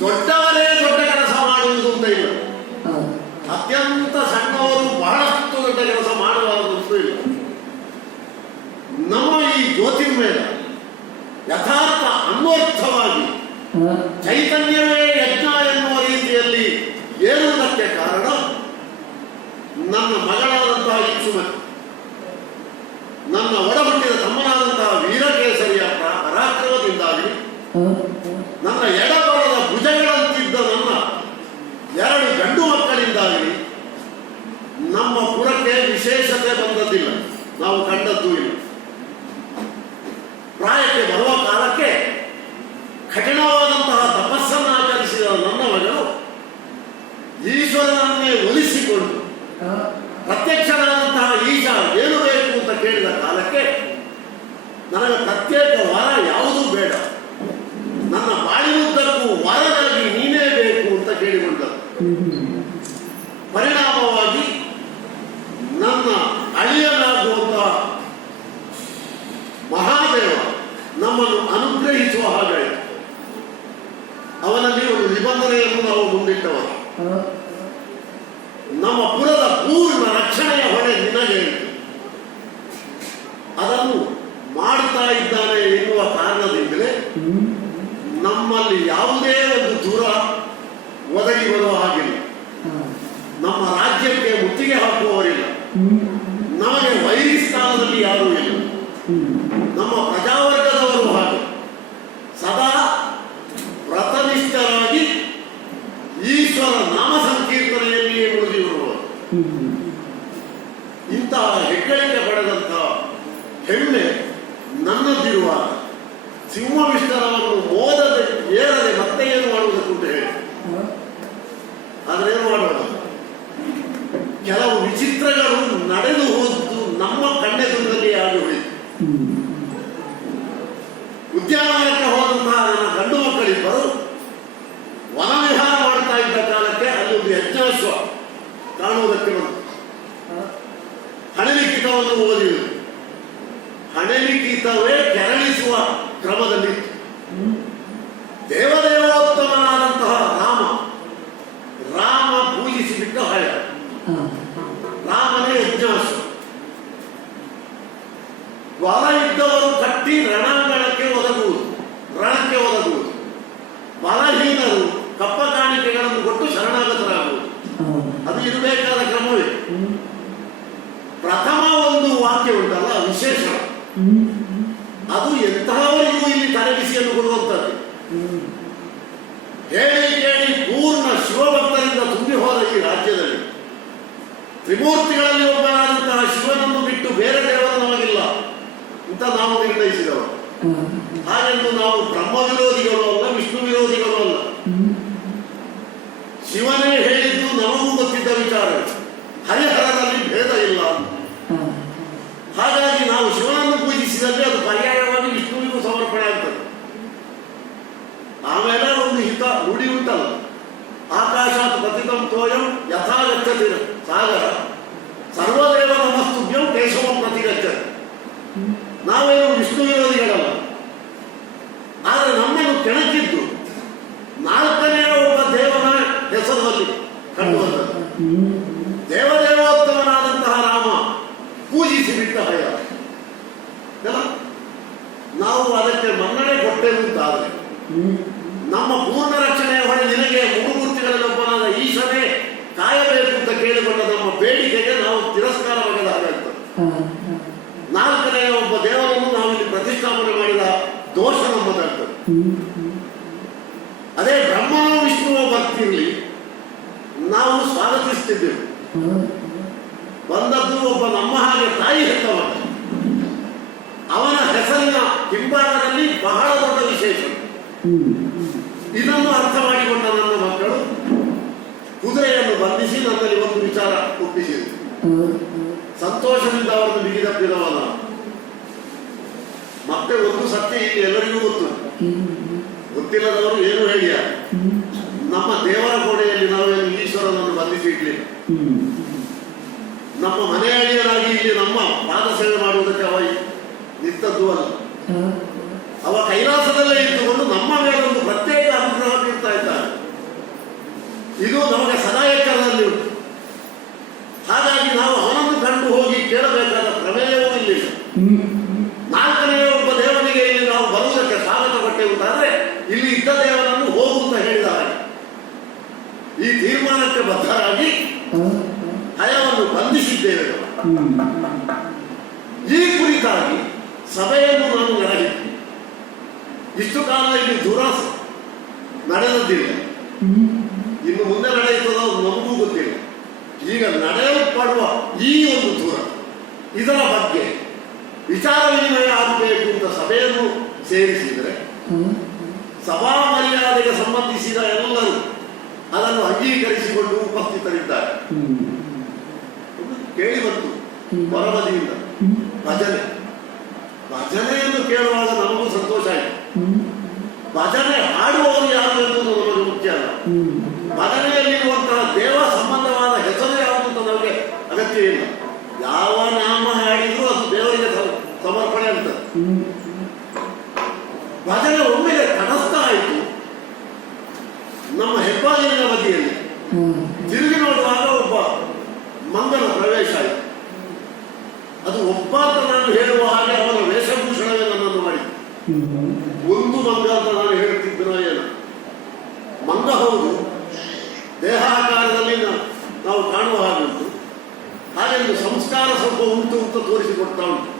ದೊಡ್ಡವರೇ ದೊಡ್ಡ ಕೆಲಸ ಮಾಡುವುದು ಅಂತ ಇಲ್ಲ, ಅತ್ಯಂತ ಸಣ್ಣವರು ಬಹಳಷ್ಟು ದೊಡ್ಡ ಕೆಲಸ ಮಾಡಬಾರದು ಅಂತ ಇಲ್ಲ. ನಮ್ಮ ಈ ಜ್ಯೋತಿರ್ವೇದ ಯಥಾರ್ಥ ಅನ್ವರ್ಥವಾಗಿ ಚೈತನ್ಯವೇ ಯಜ್ಞ ಎನ್ನುವ ರೀತಿಯಲ್ಲಿ ಏರುವುದಕ್ಕೆ ಕಾರಣ ನನ್ನ ಮಗಳಾದಂತಹ ಇಕ್ಷುಮತಿ, ನನ್ನ ಒಡಹುಟ್ಟಿದ ತಮ್ಮನಾದಂತಹ ವೀರಕೇಸರಿಯ ಪರಾಕ್ರಮದಿಂದಾಗಿ, ನನ್ನ ಎಡಬಲದ ಭುಜಗಳಂತಿದ್ದ ನನ್ನ 2 ಗಂಡು ಮಕ್ಕಳಿಂದಾಗಿ ನಮ್ಮ ಪುರಕ್ಕೆ ವಿಶೇಷತೆ ಬಂದದ್ದಿಲ್ಲ, ನಾವು ಕಂಡದ್ದೂ ಇಲ್ಲ. ಪ್ರಾಯಕ್ಕೆ ಬರುವ ಕಾಲಕ್ಕೆ ಕಠಿಣವಾದಂತಹ ತಪಸ್ಸನ್ನು ಆಚರಿಸಿದ ನನ್ನ ಮಗಳು ಈಶ್ವರನನ್ನೇ ಒಲಿಸಿಕೊಂಡು ಪ್ರತ್ಯಕ್ಷನಾದಂತಹ ಈಶ ಏನು ಬೇಕು ಅಂತ ಕೇಳಿದ ಕಾಲಕ್ಕೆ ನನಗೆ ಪ್ರತ್ಯೇಕ ವರ ಯಾವುದೂ ಬೇಡ, ನನ್ನ ಬಾಳಿನುದ್ದಕ್ಕೂ ವರನಾಗಿ ನೀನೇ ಬೇಕು ಅಂತ ಕೇಳಿಕೊಂಡರು. ಪರಿಣಾಮವಾಗಿ ನನ್ನ ಅಳಿಯನಾಗುವಂತ ಮಹಾದೇವ ನಮ್ಮನ್ನು ಅನುಗ್ರಹಿಸುವ ಹಾಗಾಯಿತು. ಅವನಲ್ಲಿ ಒಂದು ನಿಬಂಧನೆಯನ್ನು ನಾವು ಮುಂದಿಟ್ಟವರು, ನಮ್ಮ ಪುರದ ಪೂರ್ಣ ರಕ್ಷಣೆಯ ಹೊಣೆ ನಿನಗೆ, ಅದನ್ನು ಮಾಡ್ತಾ ಇದ್ದಾನೆ ಎನ್ನುವ ಕಾರಣದಿಂದಲೇ ನಮ್ಮಲ್ಲಿ ಯಾವುದೇ ಒಂದು ದೂರ ಒದಗಿ ಬರುವ ಹಾಗಿಲ್ಲ. ನಮ್ಮ ರಾಜ್ಯಕ್ಕೆ ಮುತ್ತಿಗೆ ಹಾಕುವವರಿಲ್ಲ, ನಮಗೆ ವೈರಿ ಸ್ಥಾನದಲ್ಲಿ ಯಾರೂ ಇಲ್ಲ. ನಮ್ಮ ಪ್ರಜಾವರ್ಗದವರು ಹಾಗೆ ಸದಾ ವ್ರತನಿಷ್ಠರಾಗಿ ಈಶ್ವರ ನಾಮ ಸಂಕೀರ್ತನೆಯಲ್ಲಿಯೇ ಉಳಿದಿರುವರು. ಇಂತಹ ಹೆಗ್ಗಳಿಕೆ ಪಡೆದಂತಹ ಹೆಮ್ಮೆ ನನ್ನದಿರುವಾಗ ಸಿಂಹವಿಷ್ಟರವನ್ನು ಮೋದದೆ ಏರದೆ ಮತ್ತೆ ಏನು ಮಾಡುವುದಕ್ಕಂತ ಹೇಳಿ, ಆದರೆ ಏನು ಮಾಡೋದು, ಕೆಲವು ವಿಚಿತ್ರಗಳು ನಡೆದು ಹೋದ್ದು ನಮ್ಮ ಕಣ್ಣೆದುರಲ್ಲಿ ಆಗಿ ಹೋಯಿತು. ಉದ್ಯಾನವನಕ್ಕೆ ಹೋದಂತಹ ನನ್ನ ಗಂಡು ಮಕ್ಕಳಿಬ್ಬರು ವನವಿಹಾರ ಮಾಡ್ತಾ ಇದ್ದ ಕಾಲಕ್ಕೆ ಅಲ್ಲಿ ಒಂದು ಯಜ್ಞಾಶ್ವ ಕಾಣುವುದಕ್ಕೆ ಬಂತು. ಹಣಲಿಖಿತವನ್ನು ಓದಿದರು. ಹಣಲಿಖಿತವೇ ಕೆರಳಿಸುವ ಕ್ರಮದಲ್ಲಿ ದೇವದೇವೋತ್ತಮನಾದಂತಹ ರಾಮ ಪೂಜಿಸಿಬಿಟ್ಟ ಹಳ ರಾಮನೇ ಯಜ್ಞಾಶ್ವ. ವರ ಇದ್ದವರು ಕಟ್ಟಿ ರಣಕ್ಕೆ ಒದಗುವುದು, ಬಲಹೀನರು ಕಪ್ಪ ಕಾಣಿಕೆಗಳನ್ನು ಕೊಟ್ಟು ಶರಣಾಗತರಾಗುವುದು, ಅದು ಇರಬೇಕಾದ ಕ್ರಮವೇ. ಪ್ರಥಮ ಒಂದು ವಾಕ್ಯ ಉಂಟಲ್ಲ ವಿಶೇಷ, ಅದು ಎಂತಹವರಿಗೂ ಇಲ್ಲಿ ತಲೆಬಿಸಿಯನ್ನು ಕೊಡುವಂಥದ್ದು. ಹೇಳಿ ಕೇಳಿ ಪೂರ್ಣ ಶಿವಭಕ್ತರಿಂದ ತುಂಬಿ ಹೋದ ಈ ರಾಜ್ಯದಲ್ಲಿ ತ್ರಿಮೂರ್ತಿಗಳಲ್ಲಿ ಒಬ್ಬನಾದಂತಹ ಶಿವನನ್ನು ಬಿಟ್ಟು ಬೇರೆ ದೇವರು ನಮಗಿಲ್ಲ ಅಂತ ನಾವು ನಿರ್ಣಯಿಸಿದವರು. ಹಾಗೆಂದು ನಾವು ಬ್ರಹ್ಮ ವಿರೋಧಿಗಳು ಅಲ್ಲ, ವಿಷ್ಣು ವಿರೋಧಿಗಳು ಅಲ್ಲ. ಶಿವನೇ ಹೇಳಿದ್ದು ನಮಗೂ ಗೊತ್ತಿದ್ದ ವಿಚಾರ, ಹರಿಹರದಲ್ಲಿ ಭೇದ ಇಲ್ಲ ಅಂತ. ಹಾಗಾಗಿ ನಾವು ಶಿವನನ್ನು ಪೂಜಿಸಿದಲ್ಲಿ ಅದು ಪರ್ಯಾಯವಾಗಿ ವಿಷ್ಣುವಿಗೂ ಸಮರ್ಪಣೆ ಆಗ್ತದೆ. ಆಮೇಲೆ ಒಂದು ನುಡಿ ಉಂಟಲ್ಲ, ಆಕಾಶಾತ್ ಪತಿತಂ ತೋಯಂ ಯಥಾ ಗಚ್ಚತಿ ಸಾಗರ ಸರ್ವದೇವ ನಮಸ್ತುಭ್ಯಂ ಕೇಶವಂ ಪ್ರತಿಗಚ್ಚತಿ. ನಾವೇನು ವಿಷ್ಣು ವಿರೋಧಿಗಳಲ್ಲ, ಆದರೆ ನಮ್ಮನ್ನು ಕೆಣಕಿದ್ದು 4ನೇ ಒಬ್ಬ ದೇವನ ಹೆಸರಲ್ಲಿ ಕಂಡುಬಂದದ್ದು. ದೇವದೇವೋತ್ತಮನಾದಂತಹ ರಾಮ ಪೂಜಿಸಿ ಬಿಟ್ಟ ಭಯ, ನಾವು ಅದಕ್ಕೆ ಮನ್ನಣೆ ಕೊಟ್ಟೆವು ಅಂತಾದರೆ ನಮ್ಮ ಪೂರ್ಣ ರಕ್ಷಣೆಯ ಹೊಣೆ ನಿನಗೆ ಮೂರ್ತಿಗಳಲ್ಲಿ ಒಬ್ಬನಾದ ಈಶನೇ ಕಾಯಬೇಕು ಅಂತ ಕೇಳಿಕೊಂಡ ನಮ್ಮ ಬೇಡಿಕೆಗೆ ನಾವು ತಿರಸ್ಕಾರ ಬಗೆದ ಹಾಗಾಗ್ತದೆ. 4ನೇ ಒಬ್ಬ ದೇವರನ್ನು ನಾವು ಇಲ್ಲಿ ಪ್ರತಿಷ್ಠಾಪನೆ ಮಾಡಿದ ದೋಷ ನಮ್ಮದಾಗ್ತದೆ. ಅದೇ ಬ್ರಹ್ಮನೋ ವಿಷ್ಣುವೋ ಬರ್ತಿರ್ಲಿ ನಾವು ಸ್ವಾಗತಿಸ್ತಿದ್ದೆವು. ಬಂದದ್ದು ಒಬ್ಬ ನಮ್ಮ ಹಾಗೆ ತಾಯಿ ಹೆತ್ತವ, ಅವನ ಹೆಸರಿನ ಹಿಂಭಾಗದಲ್ಲಿ ಬಹಳ ದೊಡ್ಡ ವಿಶೇಷ. ಇದನ್ನು ಅರ್ಥ ಮಾಡಿಕೊಂಡ ನನ್ನ ಮಕ್ಕಳು ಕುದುರೆಯನ್ನು ಬಂಧಿಸಿ ನನ್ನಲ್ಲಿ ಒಂದು ವಿಚಾರ ಹುಟ್ಟಿಸಿದರು. ಸಂತೋಷದಿಂದ ಅವರನ್ನು ಬಿಗಿದಪ್ಪಿದವನ ಮತ್ತೆ ಒಂದು ಸತ್ಯ ಇಲ್ಲಿ ಎಲ್ಲರಿಗೂ ಗೊತ್ತಿಲ್ಲದವರು ಏನು ಹೇಳಿಯ, ನಮ್ಮ ದೇವರ ಕೋಣೆಯಲ್ಲಿ ನಾವೇನು ಈಶ್ವರನನ್ನು ಬಂಧಿಸಿ ಇಡ್ಲಿಲ್ಲ. ನಮ್ಮ ಮನೆ ಅಡಿಯರಾಗಿ ಇಲ್ಲಿ ನಮ್ಮ ಪಾದ ಸೇವೆ ಮಾಡುವುದಕ್ಕೆ ಅವ ನಿಂತದ್ದು ಅಲ್ಲ. ಅವ ಕೈಲಾಸದಲ್ಲೇ ಇದ್ದುಕೊಂಡು ನಮ್ಮ ಮೇಲೆ ಒಂದು ಪ್ರತ್ಯೇಕ ಅನುಗ್ರಹ ಬೀರ್ತಾ ಇದ್ದಾನೆ. ಈ ತೀರ್ಮಾನಕ್ಕೆ ಬದ್ಧರಾಗಿ ಹಯವನ್ನು ಬಂಧಿಸಿದ್ದೇವೆ. ಈ ಕುರಿತಾಗಿ ಸಭೆಯನ್ನು ನಾನು ನಡೆಸಿದ್ದೆ. ಇಷ್ಟು ಕಾಲ ಇಲ್ಲಿ ದುರಾಸ ನಡೆದದ್ದಿಲ್ಲ. ಇನ್ನು ಮುಂದೆ ನಡೆಯುತ್ತದೋ ನಮಗೂ ಗೊತ್ತಿಲ್ಲ. ಈಗ ನಡೆಯಲ್ಪಡುವ ಈ ಒಂದು ದೂರ ಇದರ ಬಗ್ಗೆ ವಿಚಾರ ವಿನಿಮಯ ಆಗಬೇಕು ಅಂತ ಸಭೆಯನ್ನು ಸೇರಿಸಿದರೆ ಸಭಾ ಮರ್ಯಾದೆಗೆ ಸಂಬಂಧಿಸಿದ ಎಲ್ಲರೂ ಅದನ್ನು ಅಂಗೀಕರಿಸಿಕೊಂಡು ಉಪಸ್ಥಿತರಿದ್ದಾರೆ. ಕೇಳಿ ಬಂತು ಹೊರಬದಿಯಿಂದ ಭಜನೆಯನ್ನು ಕೇಳುವಾಗ ನಮಗೂ ಸಂತೋಷ ಆಯಿತು. ಭಜನೆ ಹಾಡುವವರು ಯಾರು ಎನ್ನುವುದು ನಮಗೆ ಮುಖ್ಯ ಅಲ್ಲ. ಭಜನೆಯಲ್ಲಿರುವಂತಹ ದೇವ ಸಂಬಂಧವಾದ ಹೆಸರು ಯಾವುದು ಅಂತ ನಮಗೆ ಅಗತ್ಯ ಇಲ್ಲ. ಯಾವ ನಾಮ ಹಾಡಿದ್ರು ಅದು ದೇವರಿಗೆ ಸಮರ್ಪಣೆ ಅಂತ. ಭಜನೆ ಒಮ್ಮೆಲೆ ತಟಸ್ಥ ಆಯಿತು. ನಮ್ಮ ಹೆಬ್ಬಾಗಿಲಿನ ಬದಿಯಲ್ಲಿ ತಿರುಗಿ ನೋಡುವಾಗ ಒಬ್ಬ ಮಂಗನ ಪ್ರವೇಶ ಆಯಿತು. ಅದು ಒಬ್ಬ ಅಂತ ನಾನು ಹೇಳುವ ಹಾಗೆ ಅವರ ವೇಷಭೂಷಣವೇ ನನ್ನನ್ನು ಮಾಡಿತು. ಒಂದು ಮಂಗ ಅಂತ ನಾನು ಹೇಳುತ್ತಿದ್ದನೋ ಏನೋ. ಮಂಗ ಹೌದು, ದೇಹಾಕಾರದಲ್ಲಿ ನಾವು ಕಾಣುವ ಹಾಗೆ ಉಂಟು. ಹಾಗೆಂದು ಸಂಸ್ಕಾರ ಸ್ವಲ್ಪ ಉಂಟು ಅಂತ ತೋರಿಸಿಕೊಡ್ತಾ ಉಂಟು.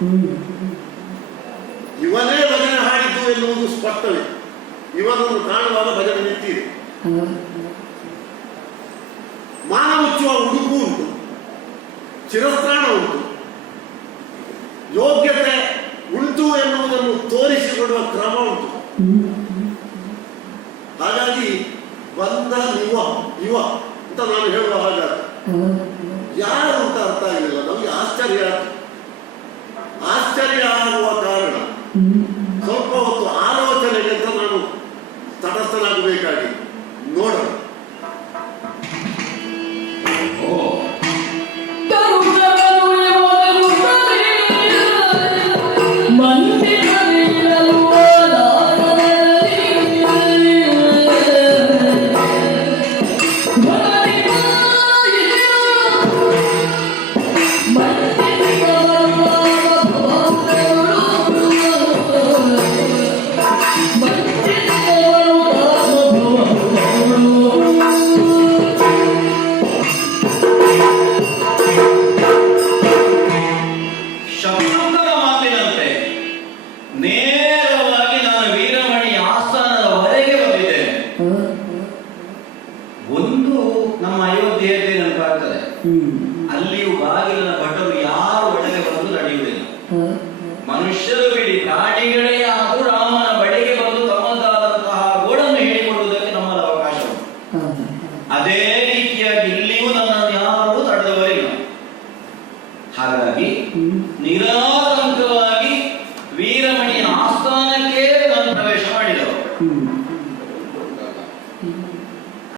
ಇವನೇ ಭಜನೆ ಹಾಡಿದ್ದು ಎನ್ನುವುದು ಸ್ಪಷ್ಟವೇ. ಇವನನ್ನು ಕಾಣುವಾಗ ಭಜನೆ ನಿಂತಿದೆ. ಮಾನ ಮುಚ್ಚುವ ಉಡುಪು ಉಂಟು, ಚಿರಸ್ತ್ರಾಣ ಉಂಟು, ಯೋಗ್ಯತೆ ಉಂಟು ಎನ್ನುವುದನ್ನು ತೋರಿಸಿಕೊಡುವ ಕ್ರಮ ಉಂಟು. ಹಾಗಾಗಿ ಬಂದ ಇವ ಅಂತ ನಾನು ಹೇಳುವ ಹಾಗಾದ್ರೆ ಯಾರು ಅಂತ ಅರ್ಥ ಆಗಿಲ್ಲ. ನಮಗೆ ಆಶ್ಚರ್ಯ ಆಗುವ ಕಾರಣ ಸ್ವಲ್ಪ ಹೊತ್ತು ಆಲೋಚನೆಗೆ ಅಂತ ನಾನು ತಟಸ್ಥನಾಗಬೇಕಾಗಿ ನೋಡೋಣ. ಅಲ್ಲಿಯೂ ಬಾಗಿಲಿನ ಭಟರು ಯಾರು ಒಳಗೆ ಬಂದು ನಡೆಯುವುದಿಲ್ಲ. ಮನುಷ್ಯರು ಬಿಡಿ, ಪ್ರಾಣಿಗಳೇ ಆದರೂ ರಾಮನ ಬಳಿಗೆ ಬಂದು ತಮ್ಮದಾದಂತಹ ಗೋಡನ್ನು ಹೇಳಿಕೊಳ್ಳುವುದಕ್ಕೆ ನಮ್ಮಲ್ಲಿ ಅವಕಾಶ ಉಂಟು. ಅದೇ ರೀತಿಯಾಗಿ ಇಲ್ಲಿಯೂ ನನ್ನನ್ನು ಯಾರೂ ತಡೆದವರಿಲ್ಲ. ಹಾಗಾಗಿ ನಿರಾತಂಕವಾಗಿ ವೀರಮಣಿಯ ಆಸ್ಥಾನಕ್ಕೆ ನಾನು ಪ್ರವೇಶ ಮಾಡಿದವರು.